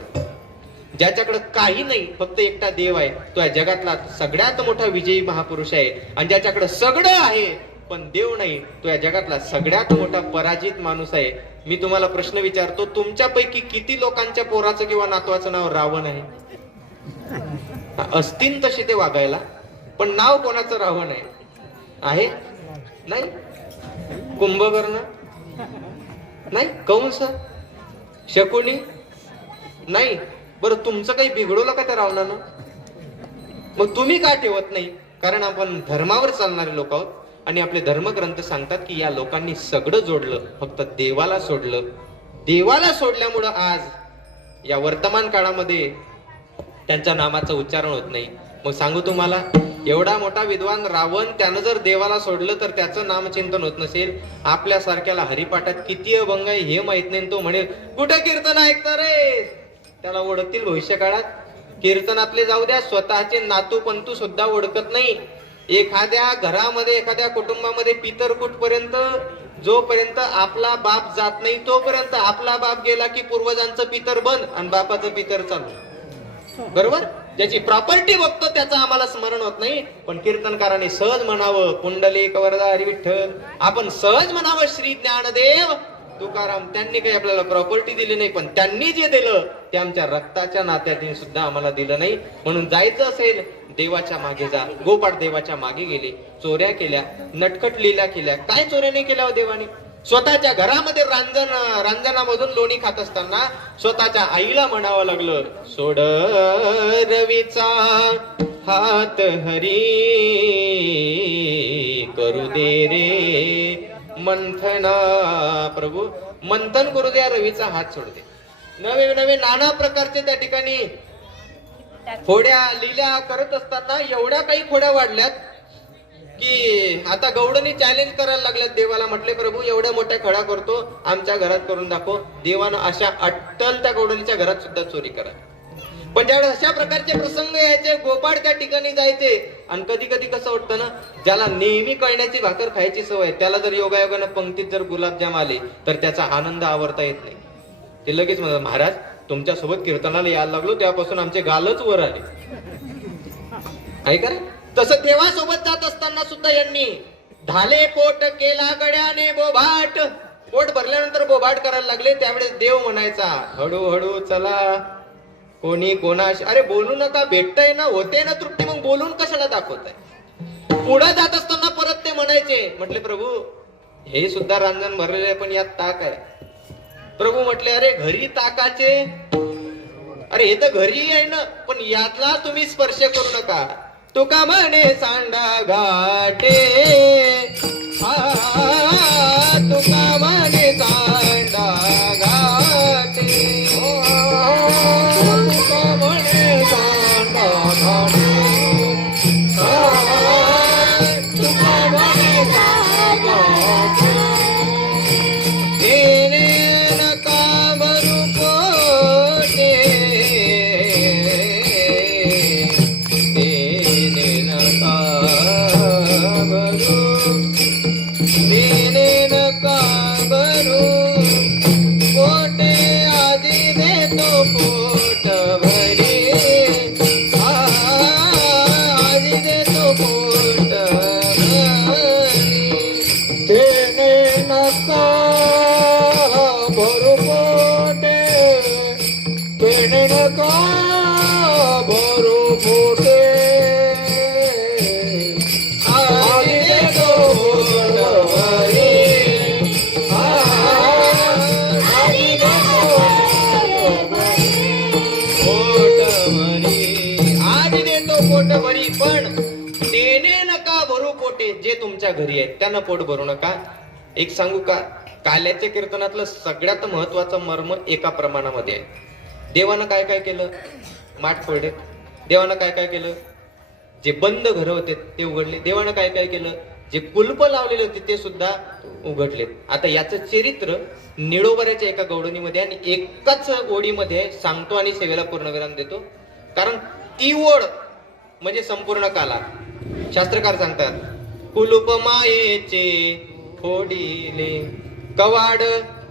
ज्याच्याकडे काही नाही, फक्त एकटा देव आहे, तो या जगातला सगळ्यात मोठा विजयी महापुरुष आहे. आणि ज्याच्याकडे सगळं आहे पण देव नाही, तो या जगातला सगळ्यात मोठा पराजित माणूस आहे. मी तुम्हाला प्रश्न विचारतो, तुमच्यापैकी किती लोकांच्या पोराचं किंवा नातवाचं नाव रावण आहे? असतील तसे ते वागायला, पण नाव कोणाचं रावण आहे? नाही. कुंभकर्ण नाही, कंस, शकुनी नाही. बरं तुमचं काही बिघडवलं का त्या रावणानं? मग तुम्ही का ठेवत नाही? कारण आपण धर्मावर चालणारे लोक आहोत आणि आपले धर्मग्रंथ सांगतात की या लोकांनी सगळं जोडलं, फक्त देवाला सोडलं. देवाला सोडल्यामुळं आज या वर्तमान काळामध्ये त्यांच्या नामाचं उच्चारण होत नाही. मग सांगू तुम्हाला, एवढा मोठा विद्वान रावण, त्यानं जर देवाला सोडलं तर त्याचं नामचिंतन होत नसेल. आपल्यासारख्याला हरिपाठात किती अभंग आहे हे माहित नाही, तो म्हणेल कुठे कीर्तन ऐकतं रे, त्याला ओळखतील भविष्य काळात. कीर्तनातले जाऊ द्या, स्वतःचे नातू पंतू सुद्धा ओळखत नाही. एखाद्या घरामध्ये, एखाद्या कुटुंबामध्ये पितर कुठपर्यंत, जोपर्यंत आपला बाप जात नाही तोपर्यंत. आपला बाप गेला की पूर्वजांचं पितर बंद आणि बापाचं पितर चालू. बरोबर? ज्याची प्रॉपर्टी बघतो त्याचं आम्हाला स्मरण होत नाही. पण कीर्तनकारांनी सहज म्हणावं पुंडलिक वरदा हरी विठ्ठल, आपण सहज म्हणावं श्री ज्ञानदेव तुकाराम. त्यांनी काही आपल्याला प्रॉपर्टी दिली नाही, पण त्यांनी जे दिलं ते आमच्या रक्ताच्या नात्याने सुद्धा आम्हाला दिलं नाही. म्हणून जायचं असेल देवाच्या मागे जा. गोपाळ देवाच्या मागे गेले, चोऱ्या केल्या, नटखट लीला केल्या. काय चोऱ्या नाही केल्या देवानी? स्वतःच्या घरामध्ये रांजणामधून लोणी खात असताना स्वतःच्या आईला म्हणावं लागलं, सोड रवीचा हात हरी करू दे रे मंथना. प्रभू मंथन करू द्या, रवीचा हात सोड दे. नवे नवे नाना प्रकारचे त्या ठिकाणी खोड्या लीला करत असताना एवढ्या काही खोड्या वाढल्यात की आता गौडनी चॅलेंज करायला लागल्यात देवाला. म्हटले प्रभू एवढ्या मोठ्या खडा करतो, आमच्या घरात करून दाखव. देवानं अशा अट्टल त्या गौडनीच्या घरात सुद्धा चोरी करा. पण ज्यावेळेस अशा प्रकारचे प्रसंग यायचे, गोपाळ त्या ठिकाणी जायचे, आणि कधी कधी कसं वाटतं ना, ज्याला नेहमी कळण्याची भाकर खायची सवय, त्याला जर योगायोगानं पंक्तीत जर गुलाबजाम आले तर त्याचा आनंद आवरता येत नाही. ते लगेच म्हणतात, महाराज तुमच्या सोबत कीर्तनाला यायला लागलो तेव्हापासून आमचे गालच वर आले. ऐका, तसं देवासोबत जात असताना सुद्धा यांनी धाले पोट केला गड्याने बोभाट. पोट भरल्यानंतर बोभाट करायला लागले. त्यावेळेस देव म्हणायचा, हळूहळू चला, कोणी कोणाश, अरे बोलू नका, भेटतंय ना, होते ना तृप्ती, मग बोलून कशाला दाखवताय. पुढे जात असताना परत ते म्हणायचे, म्हटले प्रभू हे सुद्धा रांजण भरलेले आहे पण यात ताक आहे. प्रभू म्हटले, अरे घरी ताकाचे, अरे हे तर घरी आहे ना, पण यातला तुम्ही स्पर्श करू नका. तुका म्हणे सांडा घाटे, तुका म्हणे सांडा घाटे, तुका म्हणे सांडा घाटे, तुका म्हणे सांडा घाटे, तेने नका भरू पोटे, पण तेने नका भरू पोटे, जे तुमच्या घरी आहेत त्यांना पोट भरू नका. एक सांगू का, काल्याच्या कीर्तनातलं सगळ्यात महत्वाचं मर्म एका प्रमाणामध्ये आहे. देवानं काय काय केलं, माठ फोडले. देवानं काय काय केलं, जे बंद घर होते ते उघडले. देवानं काय काय केलं, जे कुलप लावलेले होते ते सुद्धा उघडलेत. आता याचं चरित्र निळोबऱ्याच्या एका गवडणीमध्ये आणि एकाच ओळीमध्ये सांगतो आणि सेवेला पूर्णविराम देतो. कारण ती ओळ म्हणजे संपूर्ण काला. शास्त्रकार सांगतात, कुलूप मायेचे फोडिले, कवाड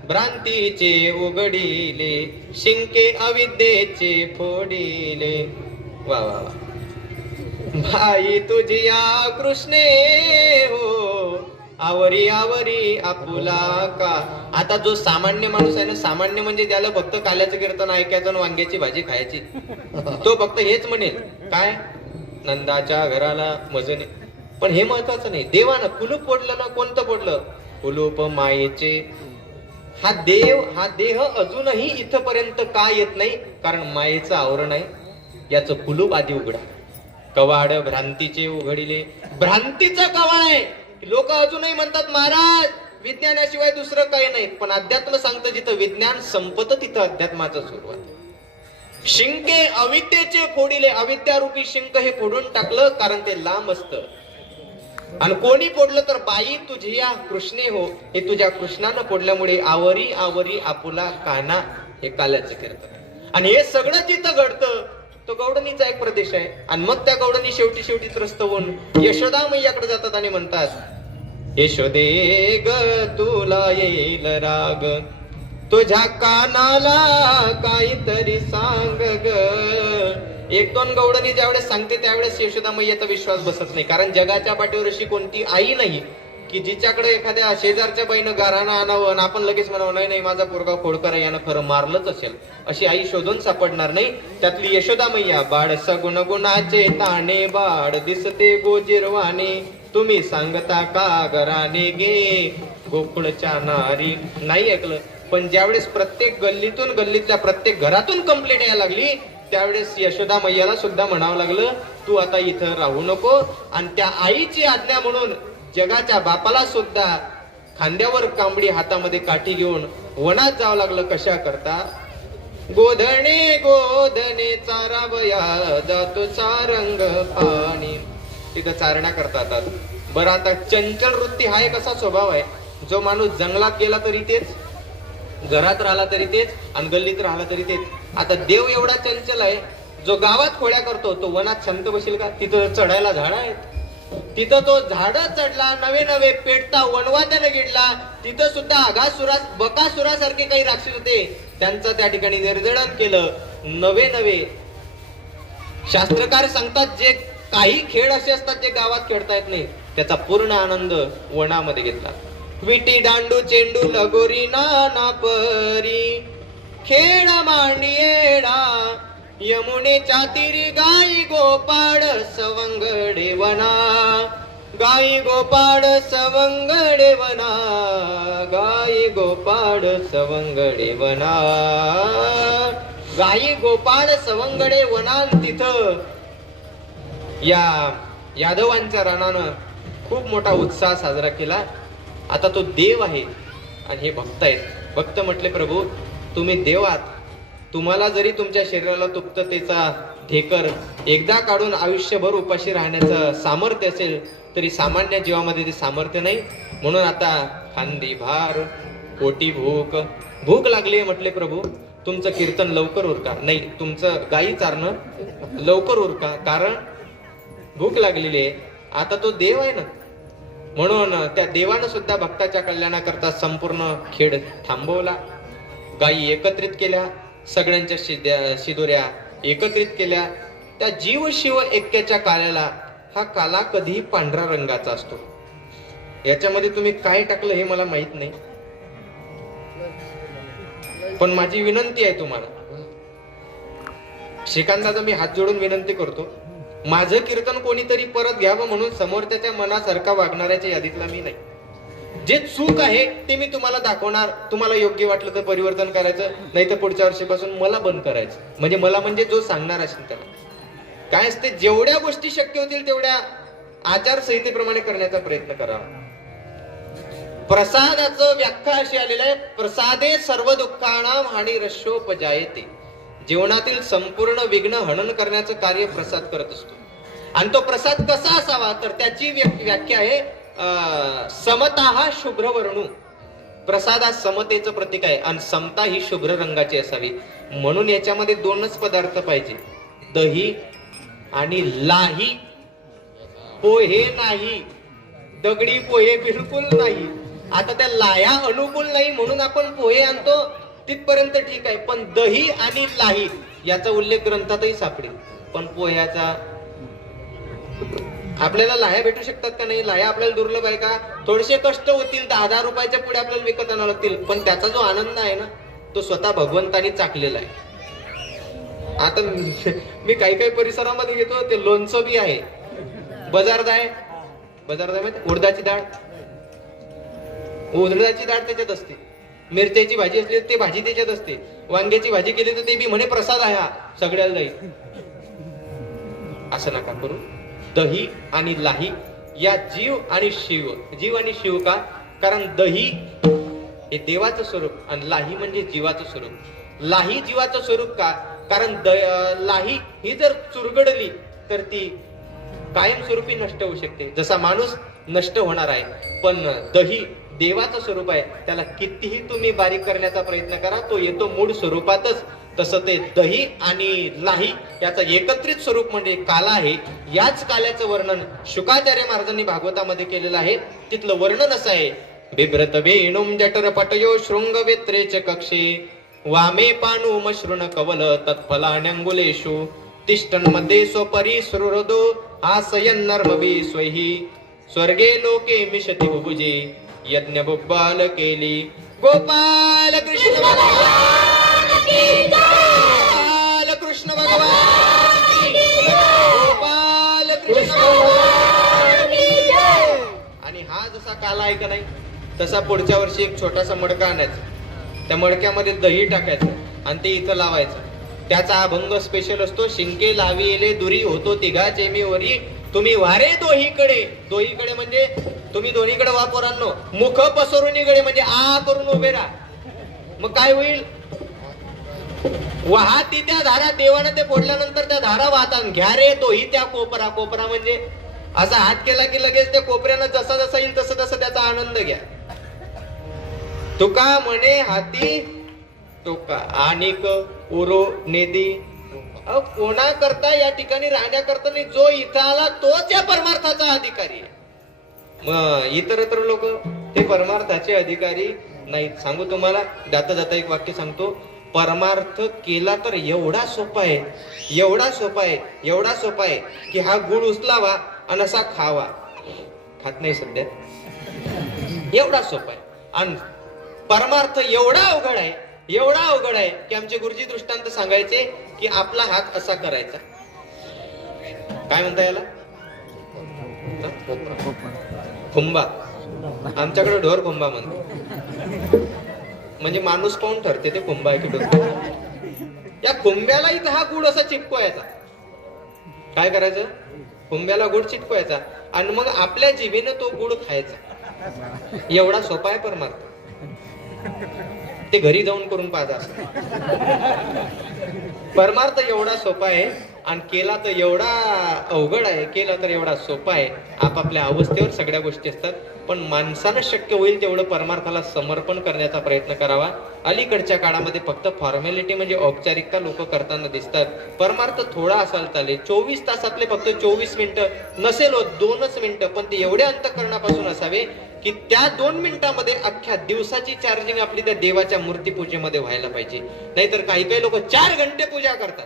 भ्रांतीचे उघडिले, शिंके अविद्येचे फोडिले. वा वा वा. भाई तुझिया कृष्णे हो, आवरी आवरी आपुला का. आता जो सामान्य माणूस आहे ना, सामान्य म्हणजे त्याला फक्त काल्याचं कीर्तन ऐकायचं आणि वांग्याची भाजी खायची, तो फक्त हेच म्हणेल, काय नंदाच्या घराला मजने. पण हे महत्वाचं नाही. देवानं कुलूप फोडलं ना, कोणतं फोडलं, कुलूप मायेचे. हा देह अजूनही इथपर्यंत का येत नाही, कारण मायेचं आवरण आहे. याचं कुलूप आधी उघडा. कवाड भ्रांतीचे उघडिले, भ्रांतीचं कवाड आहे. लोक अजूनही म्हणतात, महाराज विज्ञानाशिवाय दुसरं काही नाही, पण अध्यात्म सांगतं जिथं विज्ञान संपत तिथं अध्यात्माचं सुरुवात. शिंके अविद्येचे फोडिले, अविद्यारूपी शिंक हे फोडून टाकलं, कारण ते लांब असतं. आणि कोणी फोडलं तर बाई तुझिया कृष्णे हो, हे तुझ्या कृष्णानं फोडल्यामुळे आवरी आवरी आपुला काना, हे काल्याचं कीर्तन. आणि हे सगळं जिथं घडतं तो गौडणीचा एक प्रदेश आहे. आणि मग त्या गौडणी शेवटी त्रस्त होऊन यशोदा मैयाकडे जातात आणि म्हणतात, यशोदे ग तुला येईल राग, तुझ्या कानाला काहीतरी सांग ग. एक दोन गौडणी ज्यावेळेस सांगते त्यावेळेस यशोदा मैयाचा विश्वास बसत नाही. कारण जगाच्या पाठीवर अशी कोणती आई नाही की जिच्याकडे एखाद्या शेजारच्या बाईनं गाराणं आणावं आणि आपण लगेच म्हणावं, नाही नाही माझा पोरगा खोडकर यानं खरं मारलंच असेल. अशी आई शोधून सापडणार नाही. त्यातली यशोदा मैया, बाळ सगुण गुणाचे ताणे, बाळ दिसते गोजिरवाने, तुम्ही सांगता का घराने गे गोकुळच्या नारी. नाही ऐकलं. पण ज्यावेळेस प्रत्येक गल्लीतून गल्लीतल्या प्रत्येक घरातून कंप्लेंट यायला लागली, त्यावेळेस यशोदा मैयाला सुद्धा म्हणावं लागलं, तू आता इथं राहू नको. आणि त्या आईची आज्ञा म्हणून जगाच्या बापाला सुद्धा खांद्यावर कांबडी हातामध्ये काठी घेऊन वनात जावं लागलं. कशा करता, गोधणे गोधणे चारावया जातो चारंग पाणी. तिथं चारण्या करतात. बरं, आता चंचल वृत्ती हा एक असा स्वभाव आहे, जो माणूस जंगलात गेला तरी तेच, घरात राहिला तरी तेच, आणि गल्लीत राहिला तरी तेच. आता देव एवढा चंचल आहे, जो गावात खोड्या करतो तो वनात शांत बसेल का? तिथं चढायला झाड आहेत, तिथं तो झाड चढला, नवे नवे पेटता वनवा त्याने गिडला. तिथं सुद्धा अघासुरा बकासुरासारखे काही राक्षस होते, त्यांचं त्या ठिकाणी निर्जळन केलं. नवे नवे शास्त्रकार सांगतात जे काही खेळ असे असतात जे गावात खेळता येत नाही, त्याचा पूर्ण आनंद वनामध्ये घेतला. विटी दांडू चेंडू लगोरी नाना परी, खेळ मांडियेडा यमुनेच्या तीरी, गाई गोपाळ सवंगडे वना, गाई गोपाळ सवंगडे वना, गाई गोपाळ सवंगडे वना. गाई गोपाळ सवंगडे वना. तिथं या यादवांच्या राणानं खूप मोठा उत्साह साजरा केला. आता तो देव आहे आणि हे भक्त आहेत. भक्त म्हटले, प्रभू तुम्ही देव आहात, तुम्हाला जरी तुमच्या शरीराला तुप्ततेचा ढेकर एकदा काढून आयुष्यभर उपाशी राहण्याचं सामर्थ्य असेल, तरी सामान्य जीवामध्ये ते सामर्थ्य नाही. म्हणून आता खांदी भार, पोटी भूक, भूक लागली म्हटले, प्रभू तुमचं कीर्तन लवकर उरका, नाही तुमचं गायी चारणं लवकर उरका, कारण भूक लागलेली आहे. आता तो देव आहे ना, म्हणून त्या देवानं सुद्धा भक्ताच्या कल्याणाकरता संपूर्ण खेळ थांबवला. गायी एकत्रित केल्या, सगळ्यांच्या शिदोऱ्या एकत्रित केल्या. त्या जीव शिव ऐक्याच्या काल्याला, हा काला कधीही पांढरा रंगाचा असतो. याच्यामध्ये तुम्ही काय टाकलं हे मला माहित नाही, पण माझी विनंती आहे तुम्हाला, श्रीकांताचा मी हात जोडून विनंती करतो, माझं कीर्तन कोणीतरी परत घ्यावं म्हणून समोर त्याच्या मनासारखा वागणाऱ्याच्या यादीतला मी नाही. जे चूक आहे ते मी तुम्हाला दाखवणार. तुम्हाला योग्य वाटलं तर परिवर्तन करायचं, नाही तर पुढच्या वर्षीपासून मला बंद करायचं. म्हणजे मला म्हणजे जो सांगणार असेल त्याला. काय असते, जेवढ्या गोष्टी शक्य होतील तेवढ्या आचारसंहितेप्रमाणे करण्याचा प्रयत्न करावा. प्रसादाचं व्याख्या अशी आलेलं आहे, प्रसादे सर्व दुःखानां हानिरस्योपजायते. जीवनातील संपूर्ण विघ्न हनन करण्याचं कार्य प्रसाद करत असतो. आणि तो प्रसाद कसा असावा, तर त्याची व्याख्या आहे समता हा शुभ्र वर्णू. प्रसाद हा समतेचं प्रतीक आहे आणि समता ही शुभ्र रंगाची असावी. म्हणून याच्यामध्ये दोनच पदार्थ पाहिजे, दही आणि लाही. पोहे नाही, दगडी पोहे बिलकुल नाही. आता त्या लाह्या अनुकूल नाही म्हणून आपण पोहे आणतो, तिथपर्यंत ठीक आहे, पण दही आणि लाही याचा उल्लेख ग्रंथातही सापडेल. पण पोह्याचा आपल्याला लाह्या भेटू शकतात का नाही? लाह्या आपल्याला दुर्लभ आहे का? थोडेसे कष्ट होतील, 10,000 रुपयाच्या पुढे आपल्याला विकत आणावं लागतील, पण त्याचा जो आनंद आहे ना, तो स्वतः भगवंतानी चाकलेला आहे. आता मी काही काही परिसरामध्ये घेतो, ते लोणचं बी आहे, बजारदाय माहिती, उडदाची डाळ त्याच्यात असते, मिरच्याची भाजी असली तर ते भाजी त्याच्यात असते, वांग्याची भाजी केली तर ते बी म्हणे प्रसाद आहे हा, सगळ्याला जाईल. असं नका करू. दही आणि लाही या जीव आणि शिव का? कारण दही हे देवाचं स्वरूप आणि लाही म्हणजे जीवाचं स्वरूप. लाही जीवाचं स्वरूप का? कारण लाही ही जर चुरगडली तर ती कायमस्वरूपी नष्ट होऊ शकते. जसा माणूस नष्ट होणार आहे, पण दही देवाचं स्वरूप आहे, त्याला कितीही तुम्ही बारीक करण्याचा प्रयत्न करा, तो येतो मूळ स्वरूपातच. तसं ते दही आणि लाही याचं एकत्रित स्वरूप म्हणजे काला आहे. याच काल्याचं वर्णन शुकाचार्य महाराजांनी भागवतामध्ये केलेलं आहे. तिथलं वर्णन असं आहे, बिभ्रत वेणुम जठर पटयो शृंग वेत्रेच कक्षे, वामे पाणू मश्रुण कवल तत्फलाण्यंगुलेषु, तिष्ठन मध्ये स्वपरी सुहृदो आसयन नर्मवी स्वैहि, स्वर्गे लोके मिशति बुभुजे यज्ञ बुब्बाल केली. गोपाल कृष्ण भगवान की जय, गोपाल कृष्ण भगवान की जय, गोपाल कृष्ण भगवान की जय. आणि हा जसा काला आहे का नाही, तसा पुढच्या वर्षी एक छोटासा मडका आणायचा, त्या मडक्यामध्ये दही टाकायचं आणि ते इथं लावायचं. त्याचा अभंग स्पेशल असतो, शिंके लाविले दुरी होतो तिघाचे मी वरी, तुम्ही वारे दोहीकडे म्हणजे तुम्ही दोन्हीकडे वा पोरांनो, मुख पसरून इकडे म्हणजे आ करून उभे राहा. मग काय होईल, वाहती त्या धारा, देवानं ते फोडल्यानंतर त्या धारा वाहतात. घ्या रे दोही त्या कोपरा, कोपरा म्हणजे असा हात केला की लगेच त्या कोपऱ्यानं जसा जसा येईल तसं तसं त्याचा आनंद घ्या. तुका म्हणे हाती टोका आणिक उरो नेदी अहो कोणाकरता या ठिकाणी राहण्याकरता नाही, जो इथं आला तोच या परमार्थाचा अधिकारी आहे. मग इतर लोक ते परमार्थाचे अधिकारी नाहीत. सांगू तुम्हाला, जाता जाता एक वाक्य सांगतो. परमार्थ केला तर एवढा सोपा आहे, एवढा सोपा आहे, एवढा सोपा आहे की हा गुळ उचलावा आणि असा खावा. खात नाही सध्या. एवढा सोपा आहे. आणि परमार्थ एवढा अवघड आहे, एवढा अवघड आहे की आमचे गुरुजी दृष्टांत सांगायचे की आपला हात असा करायचा. काय म्हणता याला? खुंबा. आमच्याकडे ढोर खुंबा म्हणतो. म्हणजे माणूस पाहून ठरते ते खुंबा आहे की ढोर. या खुंब्याला इथं हा गुड असा चिटकवायचा. काय करायचं? खुंब्याला गुड चिटकवायचा आणि मग आपल्या जिभेनं तो गुड खायचा. एवढा सोपा आहे परमार्थ. ते घरी जाऊन करून पाहता. परमार्थ एवढा सोपा आहे आणि केला तर एवढा अवघड आहे, केला तर एवढा सोपा आहे. आपापल्या अवस्थेवर सगळ्या गोष्टी असतात. पण माणसानं शक्य होईल तेवढं परमार्थाला समर्पण करण्याचा प्रयत्न करावा. अलीकडच्या काळामध्ये फक्त फॉर्मॅलिटी म्हणजे औपचारिकता लोक करताना दिसतात. परमार्थ थोडा असायला चालेल. 24 तासातले फक्त 24 मिनिटं नसेल होत, 2च मिनिटं, पण ते एवढे अंतःकरणापासून असावे की त्या 2 मिनिटांमध्ये अख्ख्या दिवसाची चार्जिंग आपली त्या देवाच्या मूर्ती पूजेमध्ये व्हायला पाहिजे. नाहीतर काही काही लोक 4 घंटे पूजा करतात.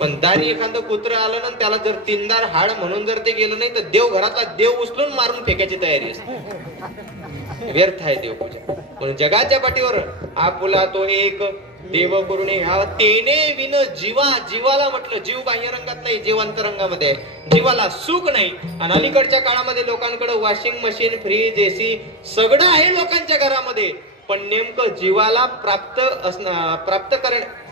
पण दारी एखादं कुत्र आलं ना, त्याला जर 3 दार हाड म्हणून जर ते गेलं नाही तर देव घरातला देव उचलून मारून फेकायची तयारी असते. व्यर्थ आहे देवपूजा. म्हणून जगाच्या पाठीवर आपुला तो एक देव करुणे ह्या तेने विन जीवा. जीवाला म्हटलं, जीव बाह्यरंगात नाही, जीव अंतरंगामध्ये आहे. जीवाला सुख नाही. आणि अलीकडच्या काळामध्ये लोकांकडे वॉशिंग मशीन, फ्रीज, एसी सगळं आहे लोकांच्या घरामध्ये. पण नेमकं जीवाला प्राप्त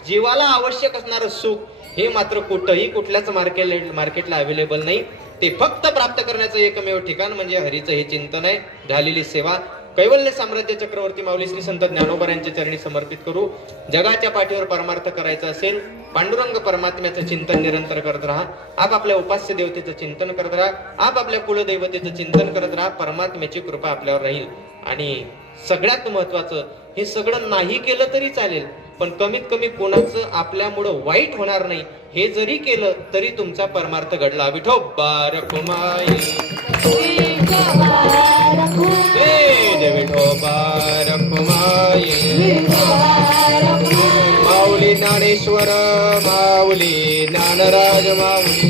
जीवाला आवश्यक असणारं सुख हे मात्र कुठंही कुठल्याच मार्केटला अवेलेबल नाही. ते फक्त प्राप्त करण्याचं एकमेव ठिकाण म्हणजे हरीचं हे चिंतन आहे. झालेली सेवा कैवल्य साम्राज्य चक्रवर्ती माऊली श्री संत ज्ञानोबा यांच्या चरणी समर्पित करू. जगाच्या पाठीवर परमार्थ करायचा असेल, पांडुरंग परमात्म्याचं चिंतन निरंतर करत राहा. आपापल्या उपास्य देवतेचं चिंतन करत राहा. आपापल्या कुलदैवतेचं चिंतन करत राहा. परमात्म्याची कृपा आपल्यावर राहील. आणि सगळ्यात महत्वाचं, हे सगळं नाही केलं तरी चालेल, पण कमीत कमी कोणाचं आपल्यामुळं वाईट होणार नाही हे जरी केलं तरी तुमचा परमार्थ घडला. विठोबा रखुमाई, विठोबा रखुमाई. माऊली ज्ञानेश्वर, माऊली ज्ञानराज, माऊली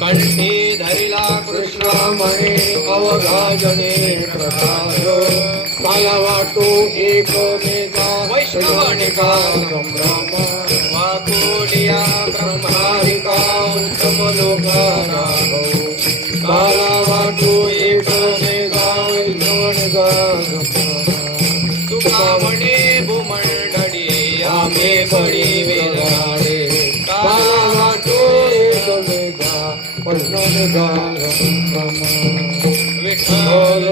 कंठी धरिला कृष्ण मणे अवघाजने प्रकाश. मला वाटो एक मेघा वैष्णवनिका संभ्रम. वाकुलिया ब्रह्मारिका उत्तम लोकाना. मला वाटो एक मेघा वैष्णवनिका संभ्रम. तुका म्हणे भूमंडळी आम्ही बळी वेगाडे. मला वाटो एक मेघा वैष्णवनिका संभ्रम. विठ्ठल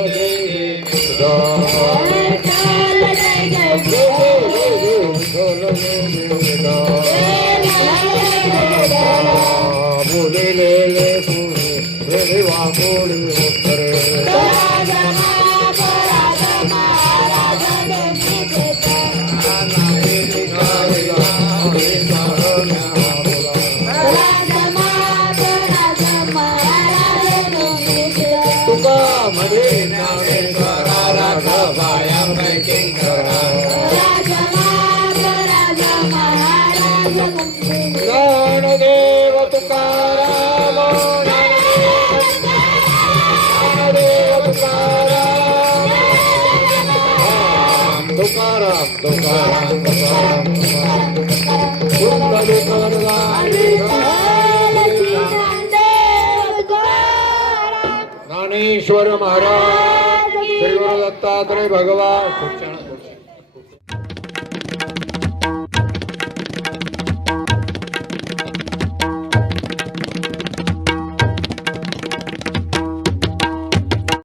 ज्ञानदेव तुकाराम, ज्ञानदेव तुकाराम, तुकाराम तुकाराम ज्ञानेश्वर महाराज, श्री गुरु दत्तात्रय भगवान.